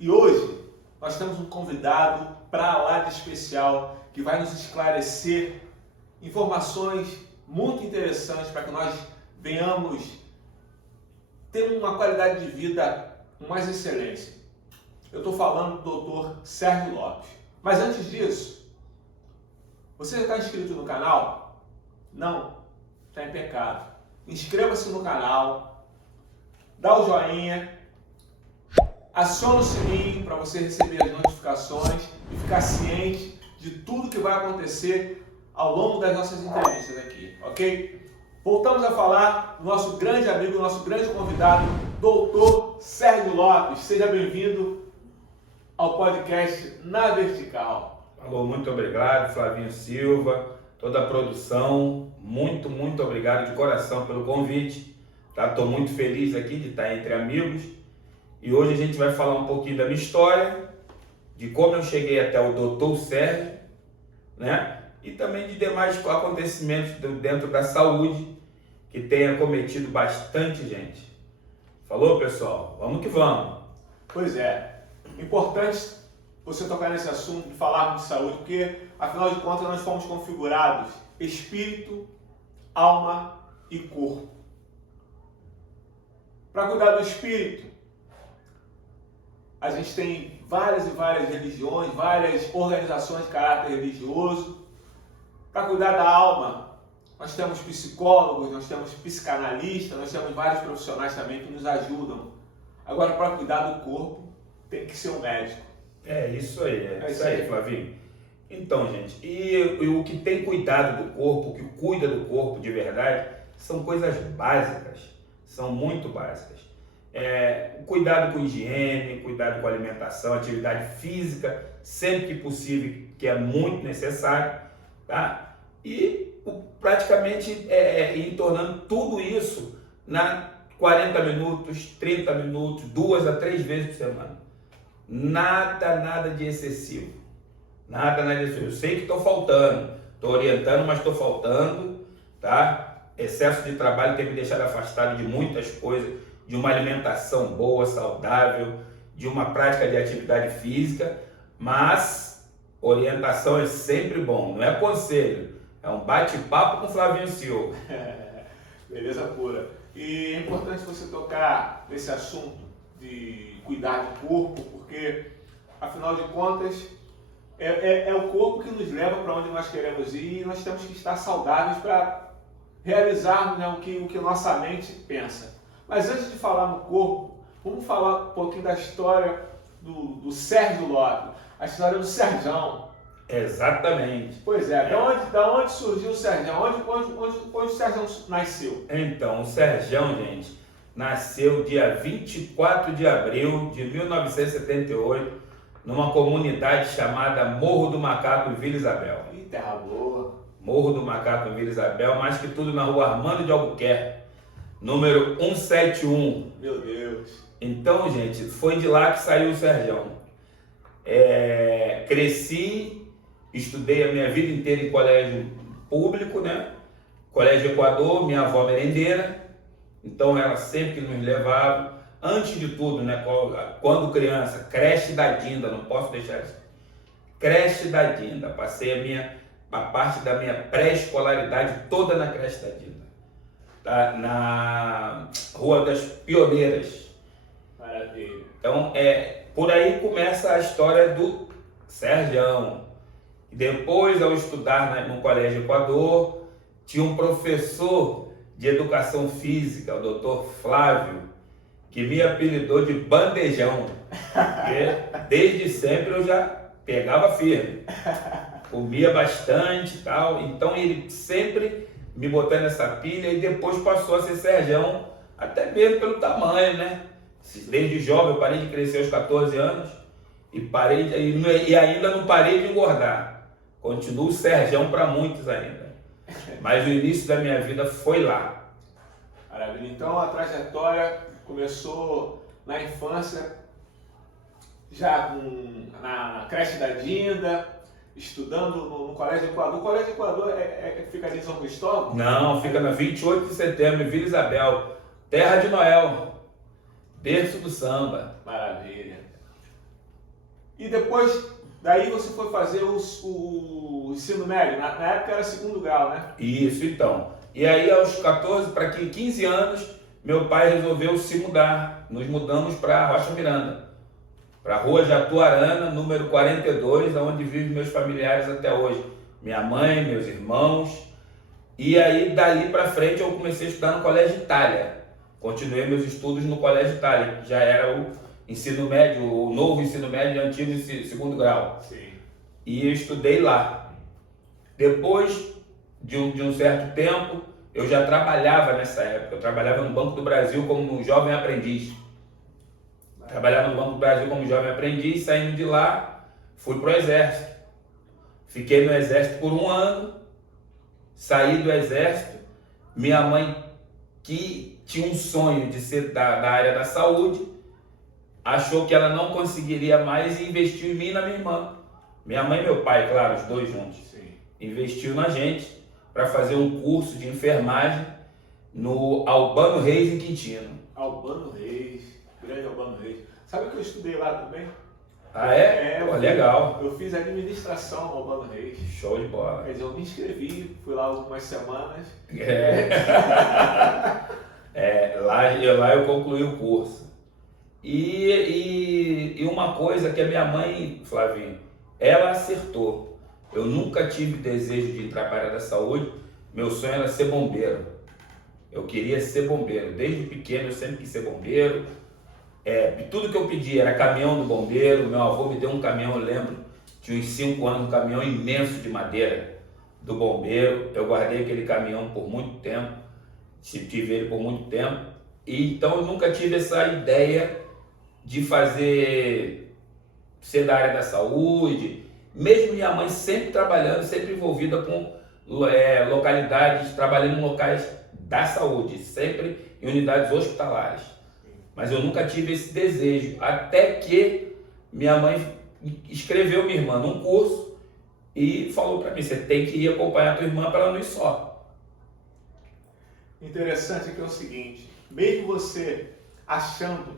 E hoje nós temos um convidado para lá de especial que vai nos esclarecer informações muito interessantes para que nós venhamos ter uma qualidade de vida com mais excelência. Eu estou falando do Dr. Sérgio Lopes. Mas antes disso, você já está inscrito no canal? Não? Está em pecado. Inscreva-se no canal, dá o joinha, aciona o sininho para você receber as notificações e ficar ciente de tudo que vai acontecer ao longo das nossas entrevistas aqui, ok? Voltamos a falar do nosso grande amigo, nosso grande convidado, Dr. Sérgio Lopes. Seja bem-vindo ao podcast Na Vertical. Alô, muito obrigado, Flavinho Silva, toda a produção, muito obrigado de coração pelo convite. Estou muito feliz aqui de estar entre amigos e hoje a gente vai falar um pouquinho da minha história, de como eu cheguei até o Dr. Sérgio, né? E também de demais acontecimentos dentro da saúde que tem acometido bastante gente. Falou, pessoal? Vamos que vamos! Pois é, importante você tocar nesse assunto de falarmos de saúde, porque afinal de contas nós fomos configurados espírito, alma e corpo. Para cuidar do espírito, a gente tem várias e várias religiões, várias organizações de caráter religioso. Para cuidar da alma, nós temos psicólogos, nós temos psicanalistas, nós temos vários profissionais também que nos ajudam. Agora, para cuidar do corpo, tem que ser um médico. É isso aí, Flavinho. Então, gente, e o que tem cuidado do corpo, o que cuida do corpo de verdade, são coisas básicas, são muito básicas. Cuidado com higiene, cuidado com alimentação, atividade física, sempre que possível, que é muito necessário, tá? E praticamente ir tornando tudo isso na 40 minutos, 30 minutos, 2 a 3 vezes por semana. Nada de excessivo. Nada de excessivo. Eu sei que estou faltando, estou orientando, mas estou faltando, tá? Excesso de trabalho tem me deixado afastado de muitas coisas, de uma alimentação boa, saudável, de uma prática de atividade física, mas orientação é sempre bom, não é conselho, é um bate-papo com Flavinho Silva. Beleza pura. E é importante você tocar nesse assunto de cuidar do corpo, porque afinal de contas é o corpo que nos leva para onde nós queremos ir e nós temos que estar saudáveis para realizarmos, né, o que nossa mente pensa. Mas antes de falar no corpo, vamos falar um pouquinho da história do Sérgio Lopes, a história do Serjão. Exatamente. Pois é, da onde surgiu o Serjão? Onde o Serjão nasceu? Então, o Serjão, gente, nasceu dia 24 de abril de 1978, numa comunidade chamada Morro do Macaco, em Vila Isabel. Ih, terra boa. Morro do Macaco, em Vila Isabel, mais que tudo na rua Armando de Albuquerque, número 171. Meu Deus. Então, gente, foi de lá que saiu o Serjão. Cresci, estudei a minha vida inteira em colégio público, né? Colégio Equador, minha avó merendeira. Então ela sempre nos levava, antes de tudo, né? Quando criança, creche da Dinda, não posso deixar isso. Creche da Dinda, passei a parte da minha pré-escolaridade toda na creche da Dinda. Na Rua das Pioneiras. Maravilha. Então, por aí começa a história do Serjão. Depois, ao estudar no Colégio Equador, tinha um professor de educação física, o Dr. Flávio, que me apelidou de Bandejão. Porque desde sempre eu já pegava firme. Comia bastante e tal. Então, ele sempre me botando nessa pilha e depois passou a ser Serjão, até mesmo pelo tamanho, né? Desde jovem eu parei de crescer aos 14 anos e ainda não parei de engordar. Continuo Serjão para muitos ainda. Mas o início da minha vida foi lá. Maravilha. Então a trajetória começou na infância, já na creche da Dinda, estudando no Colégio Equador. O Colégio Equador fica ali em São Cristóvão? Não, fica na 28 de setembro, em Vila Isabel, terra de Noel, berço do samba. Maravilha. E depois, daí você foi fazer o ensino médio, na época era segundo grau, né? Isso, então. E aí aos 14 para 15 anos, meu pai resolveu se mudar. Nos mudamos para Rocha Miranda, para a rua Jatuarana, número 42, onde vivem meus familiares até hoje. Minha mãe, meus irmãos. E aí dali para frente eu comecei a estudar no Colégio Itália. Continuei meus estudos no Colégio Itália, que já era o ensino médio, o novo ensino médio, antigo segundo grau. Sim. E eu estudei lá. Depois de um certo tempo, eu já trabalhava nessa época. Eu trabalhava no Banco do Brasil como jovem aprendiz. Trabalhava no Banco do Brasil como jovem aprendiz, saindo de lá, fui para o Exército. Fiquei no Exército por 1 ano, saí do Exército. Minha mãe, que tinha um sonho de ser da área da saúde, achou que ela não conseguiria mais e investiu em mim e na minha irmã. Minha mãe e meu pai, claro, os dois juntos. Sim. Investiu na gente para fazer um curso de enfermagem no Albano Reis, em Quintino. Albano Reis, grande Albano Reis. Sabe que eu estudei lá também? Ah, é? Pô, legal. Eu fiz administração no Albano Reis. Show de bola. Quer dizer, eu me inscrevi, fui lá algumas semanas. Lá eu concluí o curso. E uma coisa que a minha mãe, Flavinho, ela acertou. Eu nunca tive desejo de entrar para a área da saúde. Meu sonho era ser bombeiro. Eu queria ser bombeiro. Desde pequeno eu sempre quis ser bombeiro. Tudo que eu pedi era caminhão do bombeiro. Meu avô me deu um caminhão, eu lembro, tinha uns 5 anos, um caminhão imenso de madeira do bombeiro. Eu guardei aquele caminhão por muito tempo, tive ele por muito tempo. E então eu nunca tive essa ideia de ser da área da saúde. Mesmo minha mãe sempre trabalhando, sempre envolvida com localidades, trabalhando em locais da saúde, sempre em unidades hospitalares. Mas eu nunca tive esse desejo, até que minha mãe inscreveu minha irmã num curso e falou para mim, você tem que ir acompanhar a tua irmã para ela não ir só. Interessante que é o seguinte, mesmo você achando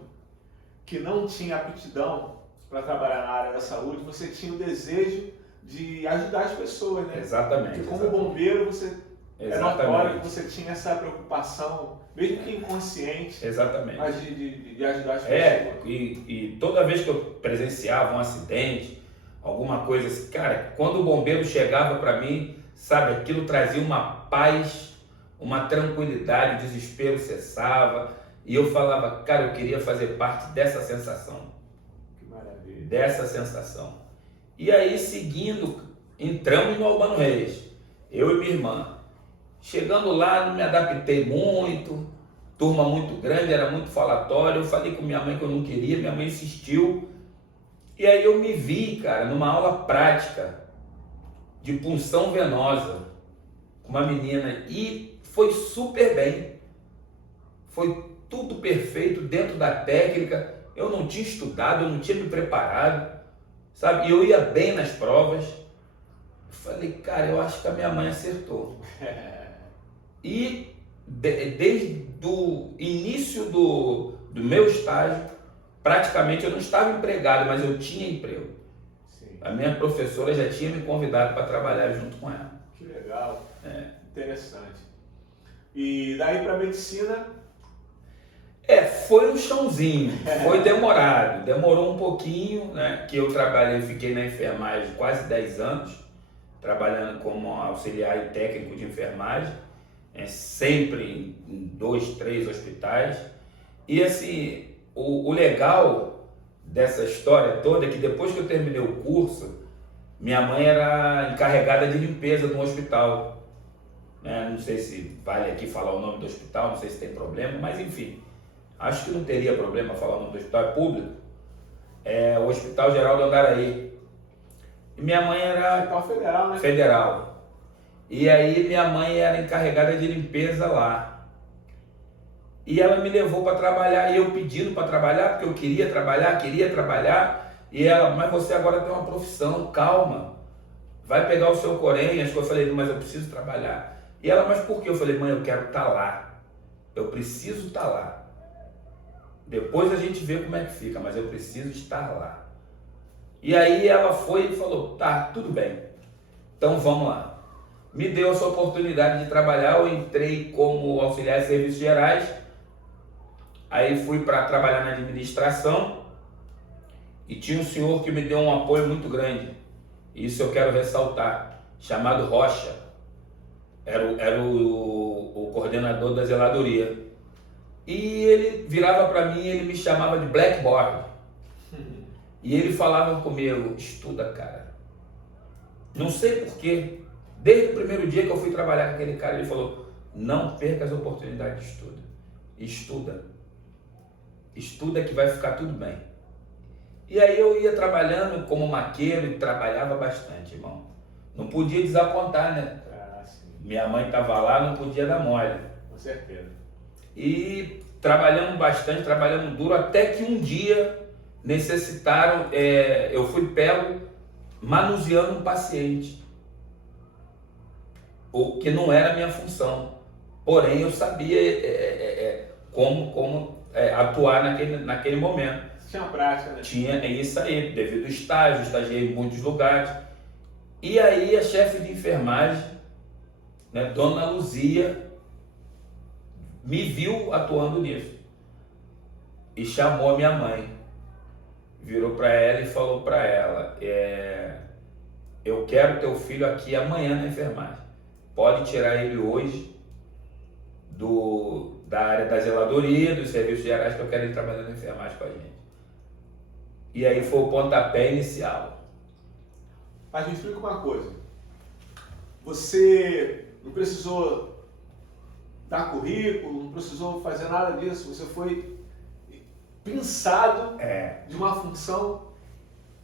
que não tinha aptidão para trabalhar na área da saúde, você tinha o desejo de ajudar as pessoas, né? Exatamente. Porque como bombeiro, você é notório que você tinha essa preocupação, mesmo que inconsciente, exatamente, mas de ajudar as pessoas. E toda vez que eu presenciava um acidente, alguma coisa assim, cara, quando o bombeiro chegava para mim, sabe, aquilo trazia uma paz, uma tranquilidade, o desespero cessava, e eu falava, cara, eu queria fazer parte dessa sensação. Que maravilha. Dessa sensação. E aí, seguindo, entramos no Albano Reis, eu e minha irmã. Chegando lá, não me adaptei muito, turma muito grande, era muito falatório. Eu falei com minha mãe que eu não queria, minha mãe insistiu. E aí eu me vi, cara, numa aula prática de punção venosa com uma menina e foi super bem. Foi tudo perfeito dentro da técnica. Eu não tinha estudado, eu não tinha me preparado, sabe? E eu ia bem nas provas. Eu falei, cara, eu acho que a minha mãe acertou. E desde o início do meu estágio, praticamente eu não estava empregado, mas eu tinha emprego. Sim. A minha professora já tinha me convidado para trabalhar junto com ela. Que legal, interessante. E daí para medicina? Foi um chãozinho, foi demorado, demorou um pouquinho, né? Que eu trabalhei, fiquei na enfermagem quase 10 anos, trabalhando como auxiliar e técnico de enfermagem. Sempre em 2, 3 hospitais. E assim, o legal dessa história toda é que depois que eu terminei o curso, minha mãe era encarregada de limpeza de um hospital. Não sei se vale aqui falar o nome do hospital, não sei se tem problema, mas enfim, acho que não teria problema falar o nome do hospital, é público. É o Hospital Geral do Andaraí. E minha mãe era... Hospital Federal, né? Federal. E aí minha mãe era encarregada de limpeza lá. E ela me levou para trabalhar, e eu pedindo para trabalhar, porque eu queria trabalhar. E ela, mas você agora tem uma profissão, calma. Vai pegar o seu corém. Acho que eu falei, mas eu preciso trabalhar. E ela, mas por quê? Eu falei, mãe, eu quero estar lá. Eu preciso estar lá. Depois a gente vê como é que fica, mas eu preciso estar lá. E aí ela foi e falou, tá, tudo bem, então vamos lá. Me deu essa oportunidade de trabalhar, eu entrei como auxiliar de serviços gerais, aí fui para trabalhar na administração e tinha um senhor que me deu um apoio muito grande, isso eu quero ressaltar, chamado Rocha, era o coordenador da zeladoria. E ele virava para mim e ele me chamava de Blackboard. E ele falava comigo, estuda, cara. Não sei porquê, desde o primeiro dia que eu fui trabalhar com aquele cara, ele falou, não perca as oportunidades de estudo. Estuda. Estuda que vai ficar tudo bem. E aí eu ia trabalhando como maqueiro e trabalhava bastante, irmão. Não podia desapontar, né? Minha mãe estava lá, não podia dar mole. Com certeza. E trabalhamos bastante, trabalhamos duro, até que um dia necessitaram, eu fui pego manuseando um paciente, o que não era a minha função, porém eu sabia como atuar naquele momento. Tinha prática, né? Tinha, isso aí, devido ao estágio, estagiei em muitos lugares. E aí a chefe de enfermagem, né, Dona Luzia, me viu atuando nisso e chamou a minha mãe, virou para ela e falou para ela, eu quero teu filho aqui amanhã na enfermagem, pode tirar ele hoje da área da zeladoria, dos serviços gerais, que eu quero ele trabalhando na enfermagem com a gente. E aí foi o pontapé inicial. Mas me explica uma coisa, você não precisou dar currículo, não precisou fazer nada disso, você foi pensado de uma função.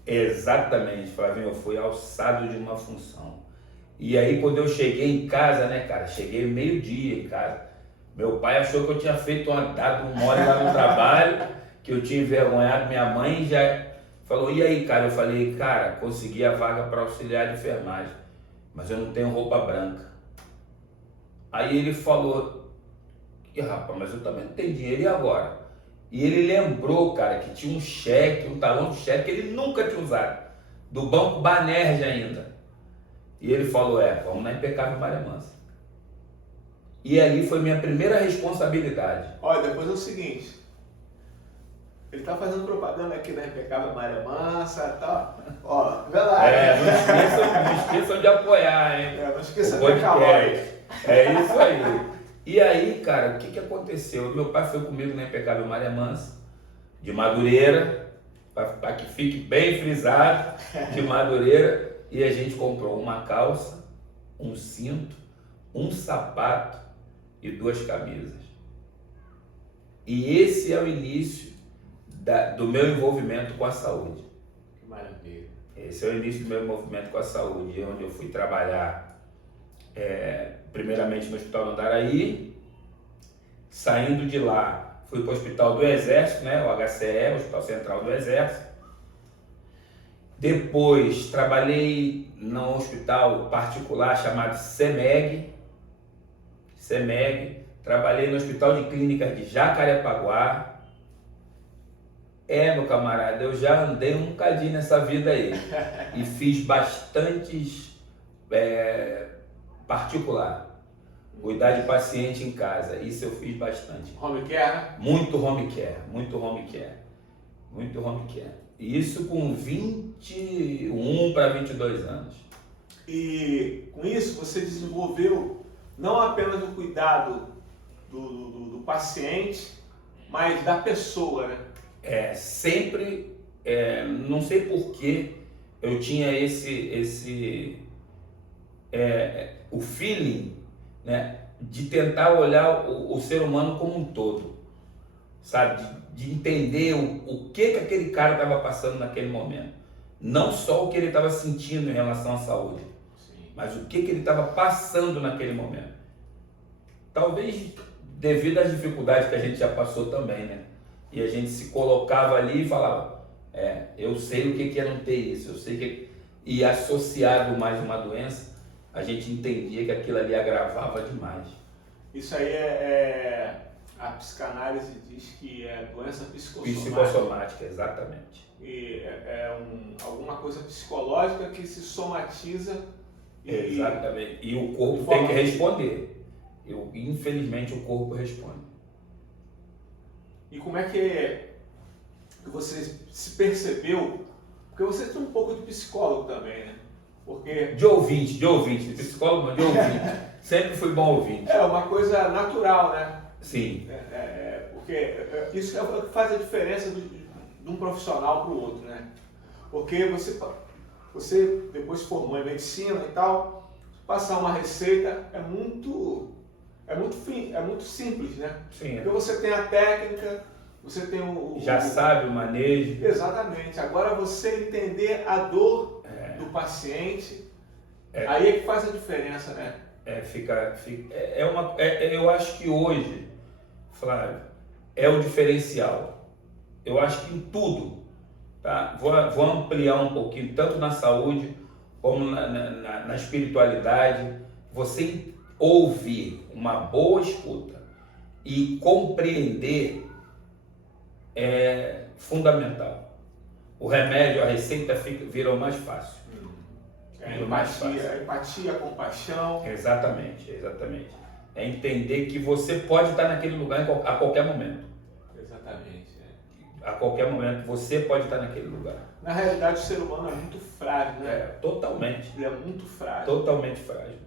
Exatamente, Flavinho, eu fui alçado de uma função. E aí quando eu cheguei em casa, né, cara, cheguei meio-dia em casa, meu pai achou que eu tinha dado um mole lá no trabalho, que eu tinha envergonhado minha mãe, e já falou, e aí, cara? Eu falei, cara, consegui a vaga para auxiliar de enfermagem, mas eu não tenho roupa branca. Aí ele falou, e rapaz, mas eu também não tenho dinheiro, e agora? E ele lembrou, cara, que tinha um cheque, um talão de cheque que ele nunca tinha usado, do Banco Banerj ainda. E ele falou, vamos na Impecável Maré Mansa. E ali foi minha primeira responsabilidade. Olha, depois é o seguinte, ele tá fazendo propaganda aqui na Impecável Maré Mansa e tal. Ó, vê lá. Não esqueçam de apoiar, hein? Não esqueçam de apoiar. É isso aí. E aí, cara, o que aconteceu? Meu pai foi comigo na Impecável Maré Mansa, de Madureira, para que fique bem frisado, de Madureira, e a gente comprou uma calça, um cinto, um sapato e 2 camisas. E esse é o início do meu envolvimento com a saúde. Que maravilha. Esse é o início do meu envolvimento com a saúde, onde eu fui trabalhar primeiramente no Hospital Andaraí, saindo de lá, fui para o Hospital do Exército, né, o HCE, o Hospital Central do Exército. Depois trabalhei num hospital particular chamado CEMEG, trabalhei no Hospital de Clínicas de Jacarepaguá. Meu camarada, eu já andei um bocadinho nessa vida aí e fiz bastantes particular, cuidar de paciente em casa, isso eu fiz bastante. Home care, né? Muito home care. Isso com 21 para 22 anos. E com isso você desenvolveu não apenas o cuidado do paciente, mas da pessoa, né? Sempre, não sei por que eu tinha o feeling, né, de tentar olhar o ser humano como um todo, sabe? De entender o que aquele cara estava passando naquele momento. Não só o que ele estava sentindo em relação à saúde, mas o que ele estava passando naquele momento. Talvez devido às dificuldades que a gente já passou também, né? E a gente se colocava ali e falava, eu sei o que é não ter isso, eu sei que... E associado mais uma doença, a gente entendia que aquilo ali agravava demais. Isso aí é A psicanálise diz que é doença psicossomática. Psicossomática, exatamente. E alguma coisa psicológica que se somatiza. Exatamente. E o corpo tem que responder. Infelizmente o corpo responde. E como é que você se percebeu? Porque você tem um pouco de psicólogo também, né? Porque... De ouvinte, de psicólogo, mas de ouvinte. Sempre fui bom ouvinte. É uma coisa natural, né? Sim. Porque isso é o que faz a diferença de um profissional para o outro, né? Porque você depois formou em medicina e tal, passar uma receita é muito simples, né? Sim. Porque você tem a técnica, você tem já sabe o manejo. Exatamente. Agora você entender a dor do paciente, aí é que faz a diferença, né? Eu acho que hoje, Flávio, é o diferencial. Eu acho que em tudo, tá? Vou ampliar um pouquinho, tanto na saúde como na espiritualidade. Você ouvir, uma boa escuta e compreender é fundamental. O remédio, a receita virou mais fácil. A empatia, a compaixão. Exatamente. É entender que você pode estar naquele lugar a qualquer momento. Exatamente. A qualquer momento você pode estar naquele lugar. Na realidade, o ser humano é muito frágil, né? Totalmente. Ele é muito frágil. Totalmente frágil.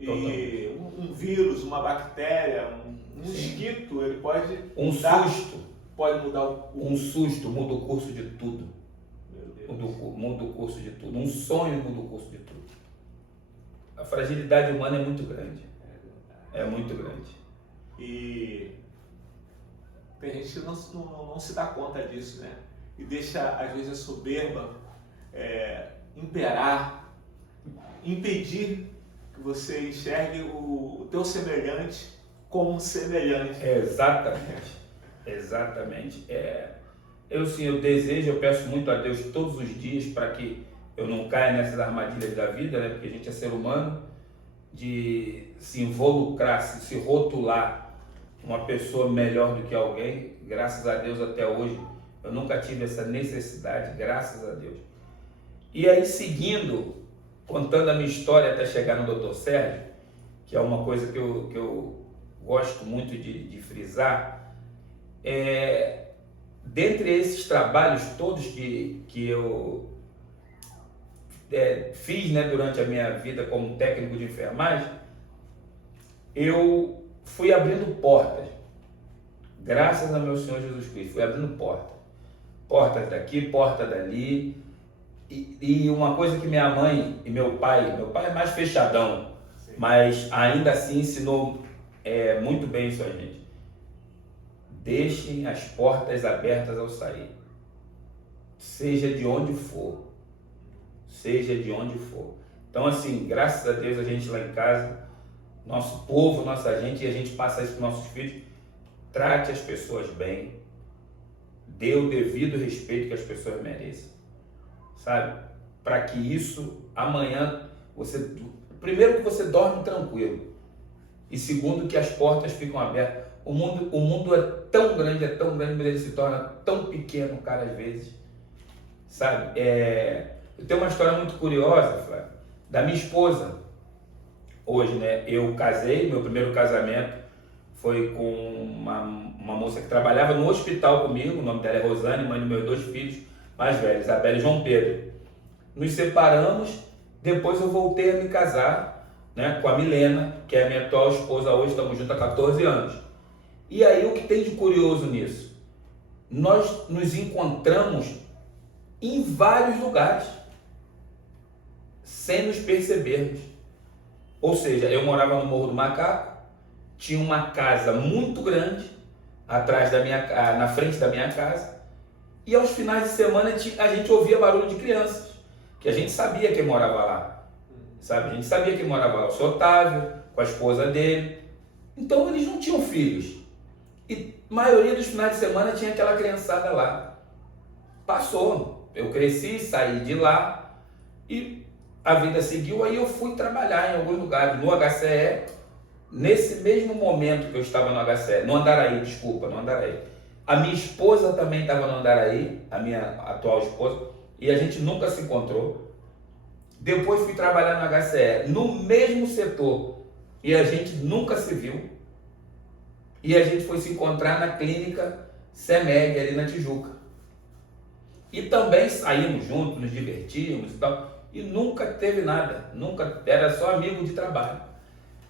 E um vírus, uma bactéria, um mosquito, ele pode susto. Pode mudar um susto muda o curso de tudo. Meu Deus. Muda o curso de tudo. Um sonho muda o curso de tudo. A fragilidade humana é muito grande. É muito grande. E tem gente que não se dá conta disso, né? E deixa, às vezes, a soberba imperar, impedir que você enxergue o teu semelhante como um semelhante. Exatamente. Eu desejo, eu peço muito a Deus todos os dias para que eu não caia nessas armadilhas da vida, né? Porque a gente é ser humano, de se involucrar, se rotular uma pessoa melhor do que alguém. Graças a Deus até hoje eu nunca tive essa necessidade, graças a Deus. E aí, seguindo, contando a minha história até chegar no Dr. Sérgio, que é uma coisa que eu gosto muito de frisar, dentre esses trabalhos todos que eu fiz, né, durante a minha vida como técnico de enfermagem, eu fui abrindo portas, graças ao meu Senhor Jesus Cristo, fui abrindo portas daqui, porta dali, e uma coisa que minha mãe e meu pai é mais fechadão, sim, mas ainda assim ensinou muito bem isso a gente. Deixem as portas abertas ao sair, seja de onde for. Então, assim, graças a Deus a gente lá em casa, nosso povo, nossa gente, e a gente passa isso para os nossos filhos, trate as pessoas bem, dê o devido respeito que as pessoas merecem, sabe? Para que isso, amanhã, primeiro que você dorme tranquilo, e segundo que as portas ficam abertas. O mundo é tão grande, mas ele se torna tão pequeno, cara, às vezes, sabe? Eu tenho uma história muito curiosa, Flávio, da minha esposa. Hoje, né, eu casei, meu primeiro casamento foi com uma moça que trabalhava no hospital comigo, o nome dela é Rosane, mãe dos meus 2 filhos mais velhos, Isabela e João Pedro. Nos separamos, depois eu voltei a me casar, né, com a Milena, que é a minha atual esposa hoje, estamos juntos há 14 anos. E aí, o que tem de curioso nisso? Nós nos encontramos em vários lugares, sem nos percebermos. Ou seja, eu morava no Morro do Macaco, tinha uma casa muito grande na frente da minha casa, e aos finais de semana a gente ouvia barulho de crianças, que a gente sabia quem morava lá, sabe? A gente sabia quem morava lá, o seu Otávio, com a esposa dele. Então eles não tinham filhos, e a maioria dos finais de semana tinha aquela criançada lá. Passou, eu cresci, saí de lá e a vida seguiu. Aí eu fui trabalhar em alguns lugares, no HCE, nesse mesmo momento que eu estava no HCL, no Andaraí, desculpa, no Andaraí, a minha esposa também estava no Andaraí, a minha atual esposa, e a gente nunca se encontrou. Depois fui trabalhar no HCL, no mesmo setor, e a gente nunca se viu. E a gente foi se encontrar na clínica CEMEG, ali na Tijuca. E também saímos juntos, nos divertíamos e tal, e nunca teve nada, nunca, era só amigo de trabalho.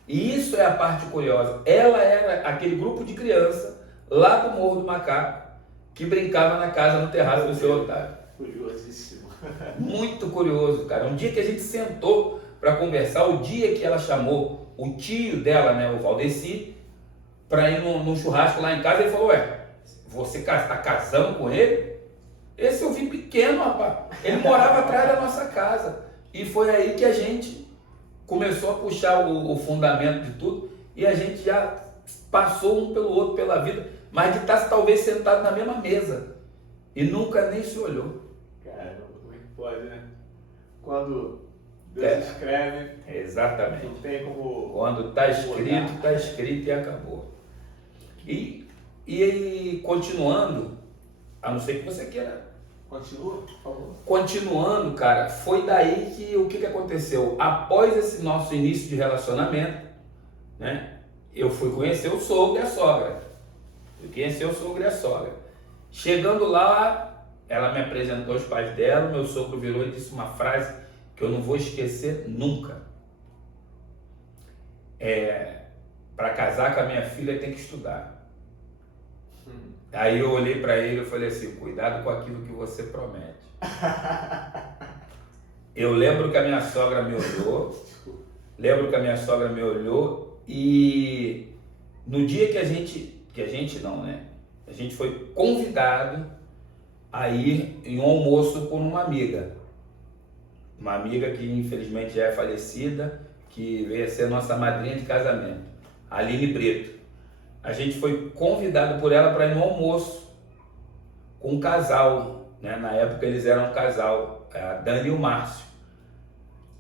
E isso é a parte curiosa. Ela era aquele grupo de criança lá do Morro do Macaco que brincava na casa, no terraço do seu Otávio. Curiosíssimo. Muito curioso, cara. Um dia que a gente sentou para conversar, o dia que ela chamou o tio dela, né, o Valdeci, para ir num churrasco lá em casa, ele falou: ué, você está casando com ele? Esse eu vi pequeno, rapaz. Ele morava atrás da nossa casa. E foi aí que a gente começou a puxar o fundamento de tudo, e a gente já passou um pelo outro pela vida, mas de estar talvez sentado na mesma mesa e nunca nem se olhou. Caramba, como é que pode, né? Quando Deus escreve, exatamente, não tem como. Quando está escrito e acabou. E continuando, a não ser que você queira. Continua, por favor. Continuando, cara, foi daí que o que aconteceu? Após esse nosso início de relacionamento, né, eu fui conhecer o sogro e a sogra. Eu conheci o sogro e a sogra. Chegando lá, ela me apresentou os pais dela, meu sogro virou e disse uma frase que eu não vou esquecer nunca. Para casar com a minha filha tem que estudar. Aí eu olhei para ele e falei assim: cuidado com aquilo que você promete. Eu lembro que a minha sogra me olhou, e no dia que a gente foi convidado a ir em um almoço por uma amiga que infelizmente já é falecida, que veio a ser nossa madrinha de casamento, Aline Brito. A gente foi convidado por ela para ir no almoço com um casal, né? Na época eles eram um casal, a Dani e o Márcio.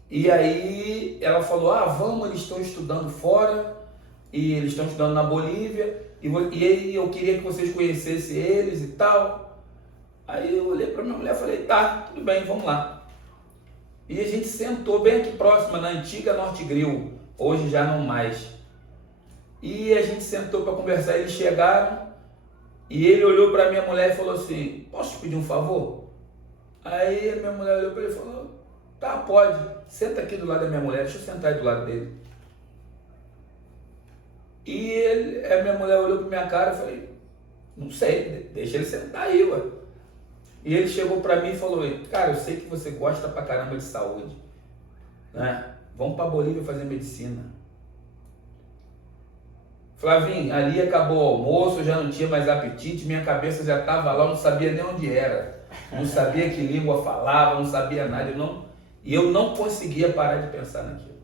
E aí ela falou: vamos, eles estão estudando fora, e eles estão estudando na Bolívia, e eu queria que vocês conhecessem eles e tal. Aí eu olhei para minha mulher e falei: tá, tudo bem, vamos lá. E a gente sentou bem aqui próxima, na antiga Norte Grill, hoje já não mais. E a gente sentou para conversar, eles chegaram, e ele olhou para minha mulher e falou assim: posso te pedir um favor? Aí a minha mulher olhou para ele e falou: tá, pode, senta aqui do lado da minha mulher, deixa eu sentar aí do lado dele. E a minha mulher olhou para minha cara e falei: não sei, deixa ele sentar aí, ué. E ele chegou para mim e falou: cara, eu sei que você gosta pra caramba de saúde, né? Vamos para Bolívia fazer medicina. Flavinho, ali acabou o almoço, eu já não tinha mais apetite, minha cabeça já estava lá, eu não sabia nem onde era, não sabia que língua falava, não sabia nada, e eu não conseguia parar de pensar naquilo.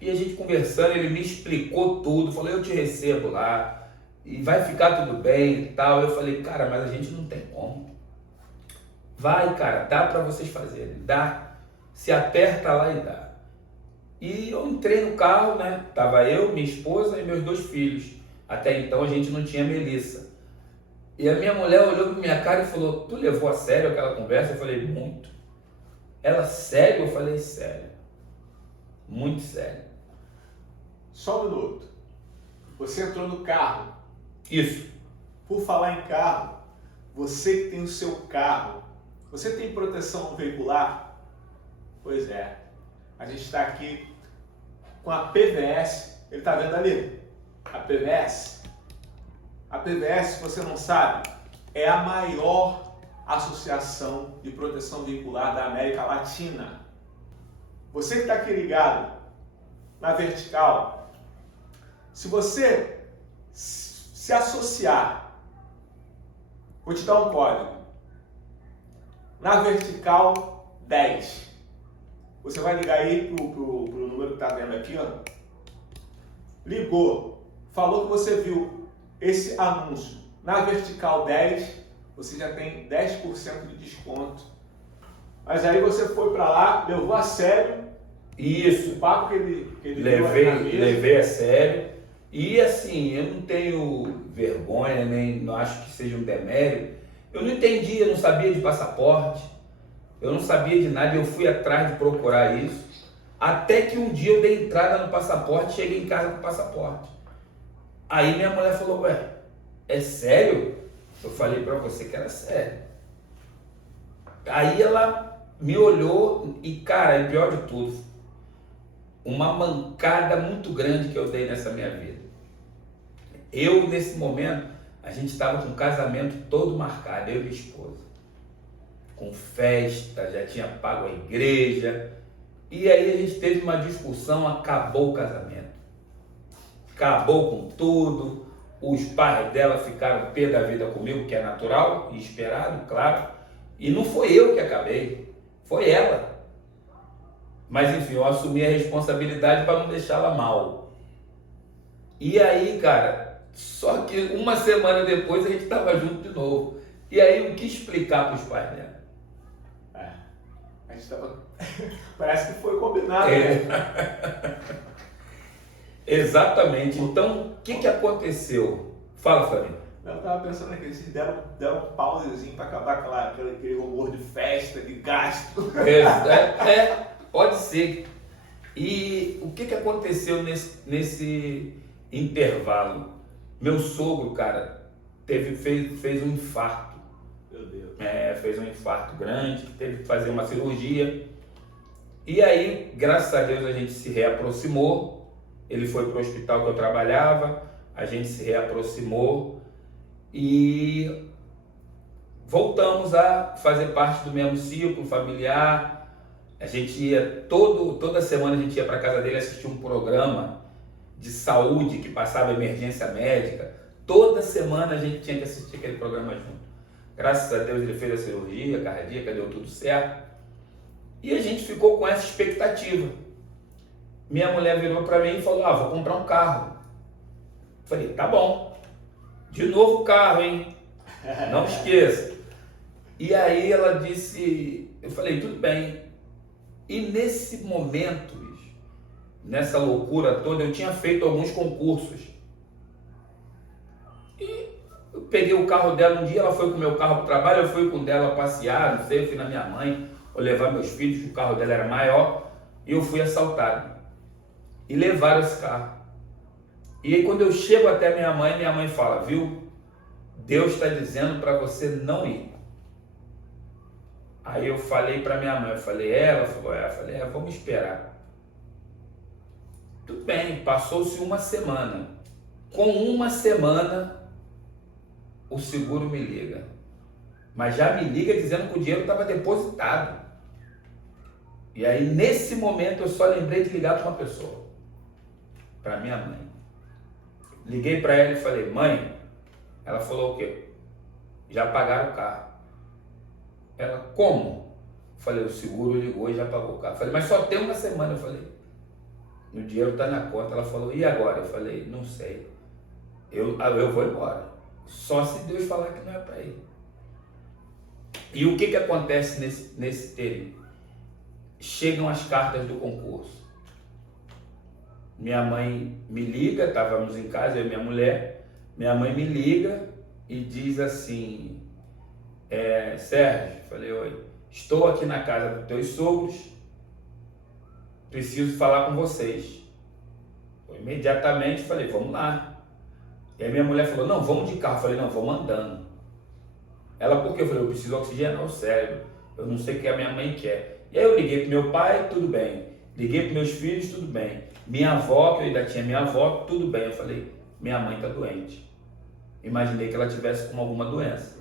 E a gente conversando, ele me explicou tudo, falou: eu te recebo lá, e vai ficar tudo bem e tal. Eu falei: cara, mas a gente não tem como. Vai, cara, dá para vocês fazerem, dá, se aperta lá e dá. E eu entrei no carro, né? Tava eu, minha esposa e meus 2 filhos. Até então a gente não tinha Melissa. E a minha mulher olhou pra minha cara e falou: tu levou a sério aquela conversa? Eu falei: muito. Ela: sério? Eu falei: sério. Muito sério. Só um minuto. Você entrou no carro. Isso. Por falar em carro, você que tem o seu carro, você tem proteção veicular? Pois é. A gente está aqui com a PVS, ele está vendo ali? A PVS. A PVS, se você não sabe, é a maior associação de proteção veicular da América Latina. Você que está aqui ligado na Vertical, se você se associar, vou te dar um código, na Vertical 10. Você vai ligar aí pro número que está vendo aqui, ó. Ligou, falou que você viu esse anúncio na Vertical 10, você já tem 10% de desconto. Mas aí você foi para lá, levou a sério Isso. O papo que ele deu na mesa. Levei a sério. E assim, eu não tenho vergonha, nem não acho que seja um demérito. Eu não entendia, não sabia de passaporte, eu não sabia de nada, eu fui atrás de procurar isso. Até que um dia eu dei entrada no passaporte, cheguei em casa com o passaporte. Aí minha mulher falou, ué, é sério? Eu falei pra você que era sério. Aí ela me olhou e, cara, e pior de tudo, uma mancada muito grande que eu dei nessa minha vida. Eu, nesse momento, a gente estava com o casamento todo marcado, eu e minha esposa. Com festa, já tinha pago a igreja. E aí a gente teve uma discussão, acabou o casamento. Acabou com tudo. Os pais dela ficaram pé da vida comigo, que é natural e esperado, claro. E não foi eu que acabei, foi ela. Mas enfim, eu assumi a responsabilidade para não deixá-la mal. E aí, cara, só que uma semana depois a gente estava junto de novo. E aí eu quis explicar para os pais dela. A gente tava... Parece que foi combinado, né? Exatamente. Então, o que aconteceu? Fala, Fabinho. Eu tava pensando aqui, vocês deram um pausezinho para acabar aquele rumor de festa, de gasto. Pode ser. E o que aconteceu nesse intervalo? Meu sogro, cara, fez um infarto. Meu Deus. Fez um infarto grande, teve que fazer uma cirurgia. E aí, graças a Deus, a gente se reaproximou. Ele foi para o hospital que eu trabalhava, a gente se reaproximou e voltamos a fazer parte do mesmo círculo familiar. A gente ia toda semana a gente ia para a casa dele assistir um programa de saúde que passava emergência médica. Toda semana a gente tinha que assistir aquele programa junto. Graças a Deus ele fez a cirurgia cardíaca, deu tudo certo. E a gente ficou com essa expectativa. Minha mulher virou para mim e falou, vou comprar um carro. Falei, tá bom. De novo carro, hein? Não esqueça. E aí ela disse, eu falei, tudo bem. E nesse momento, nessa loucura toda, eu tinha feito alguns concursos. E eu peguei o carro dela um dia, ela foi com o meu carro para o trabalho, eu fui com o dela passear, não sei, eu fui na minha mãe, ou levar meus filhos, o carro dela era maior, e eu fui assaltado. E levaram esse carro. E aí quando eu chego até minha mãe fala, viu? Deus está dizendo para você não ir. Aí eu falei para minha mãe, ela falou, vamos esperar. Tudo bem, passou-se uma semana. Com uma semana, o seguro me liga. Mas já me liga dizendo que o dinheiro estava depositado. E aí nesse momento eu só lembrei de ligar para uma pessoa. Para minha mãe. Liguei para ela e falei, mãe, ela falou o quê? Já pagaram o carro. Ela, como? Falei, o seguro ligou e já pagou o carro. Falei, mas só tem uma semana. Eu falei, o dinheiro está na conta. Ela falou, e agora? Eu falei, não sei. Eu vou embora. Só se Deus falar que não é para ir. E o que acontece nesse termo? Chegam as cartas do concurso. Minha mãe me liga, estávamos em casa, eu e minha mulher. Minha mãe me liga e diz assim, Sérgio, falei, oi, estou aqui na casa dos teus sogros, preciso falar com vocês. Eu imediatamente falei, vamos lá. E aí minha mulher falou, não, vamos de carro. Eu falei, não, vamos andando. Ela, por quê? Eu falei, eu preciso oxigenar o cérebro, eu não sei o que a minha mãe quer. E aí eu liguei para meu pai, tudo bem. Liguei para meus filhos, tudo bem. Minha avó, que eu ainda tinha minha avó, tudo bem. Eu falei, minha mãe está doente. Imaginei que ela tivesse com alguma doença.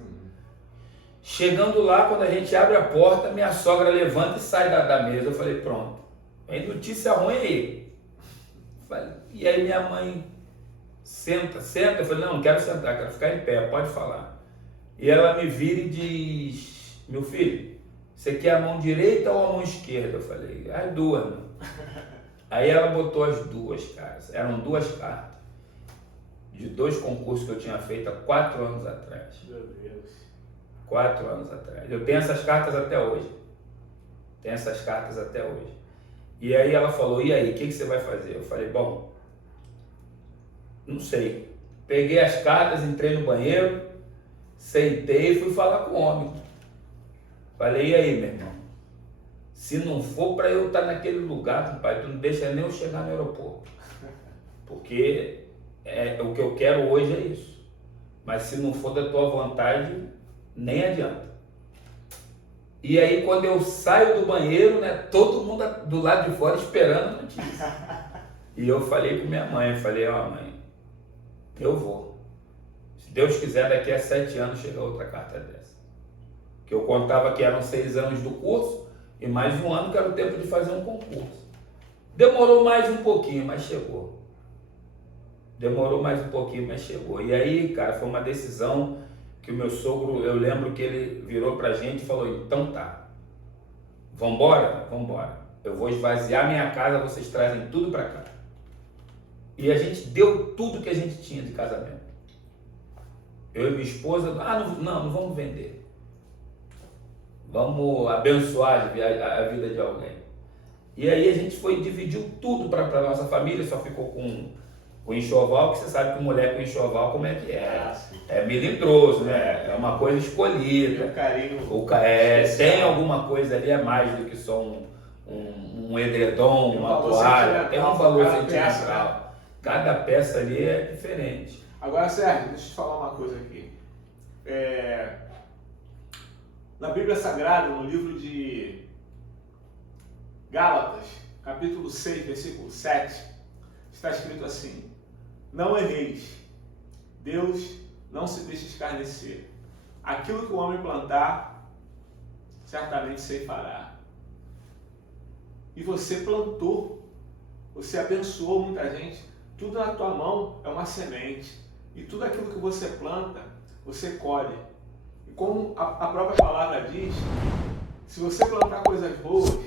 Chegando lá, quando a gente abre a porta, minha sogra levanta e sai da mesa. Eu falei, pronto, vem notícia ruim aí. E aí minha mãe, senta. Eu falei, não quero sentar, quero ficar em pé, pode falar. E ela me vira e diz, meu filho, você quer a mão direita ou a mão esquerda? Eu falei, as duas, né? Aí ela botou as duas, cara. Eram duas cartas de 2 concursos que eu tinha feito há 4 anos atrás. Meu Deus. 4 anos atrás. Eu tenho essas cartas até hoje. E aí ela falou, e aí, o que você vai fazer? Eu falei, bom, não sei. Peguei as cartas, entrei no banheiro, sentei e fui falar com o homem. Falei, e aí, meu irmão? Se não for para eu estar naquele lugar, compadre, tu não deixa nem eu chegar no aeroporto. Porque o que eu quero hoje é isso. Mas se não for da tua vontade, nem adianta. E aí quando eu saio do banheiro, né, todo mundo do lado de fora esperando a notícia. E eu falei com minha mãe, falei, ó mãe, eu vou. Se Deus quiser, daqui a 7 anos chega outra carta dessa. Que eu contava que eram 6 anos do curso e mais 1 ano que era o tempo de fazer um concurso. Demorou mais um pouquinho, mas chegou. Demorou mais um pouquinho, mas chegou. E aí, cara, foi uma decisão que o meu sogro, eu lembro que ele virou pra gente e falou, então tá, vambora? Vambora. Eu vou esvaziar minha casa, vocês trazem tudo pra cá. E a gente deu tudo que a gente tinha de casamento. Eu e minha esposa, não vamos vender. Vamos abençoar a vida de alguém. E aí a gente dividiu tudo para a nossa família, só ficou com o enxoval, que você sabe que mulher com enxoval como é que é. É melindroso, né? É uma coisa escolhida. Um carinho. Tem alguma coisa ali a mais do que só um edredom, uma toalha. Tem um valor sentimental. Cada peça ali é diferente. Agora, Sérgio, deixa eu te falar uma coisa aqui. Na Bíblia Sagrada, no livro de Gálatas, capítulo 6, versículo 7, está escrito assim: não erreis, Deus não se deixa escarnecer. Aquilo que o homem plantar, certamente ceifará. E você plantou, você abençoou muita gente, tudo na tua mão é uma semente. E tudo aquilo que você planta, você colhe. E como a própria palavra diz, se você plantar coisas boas,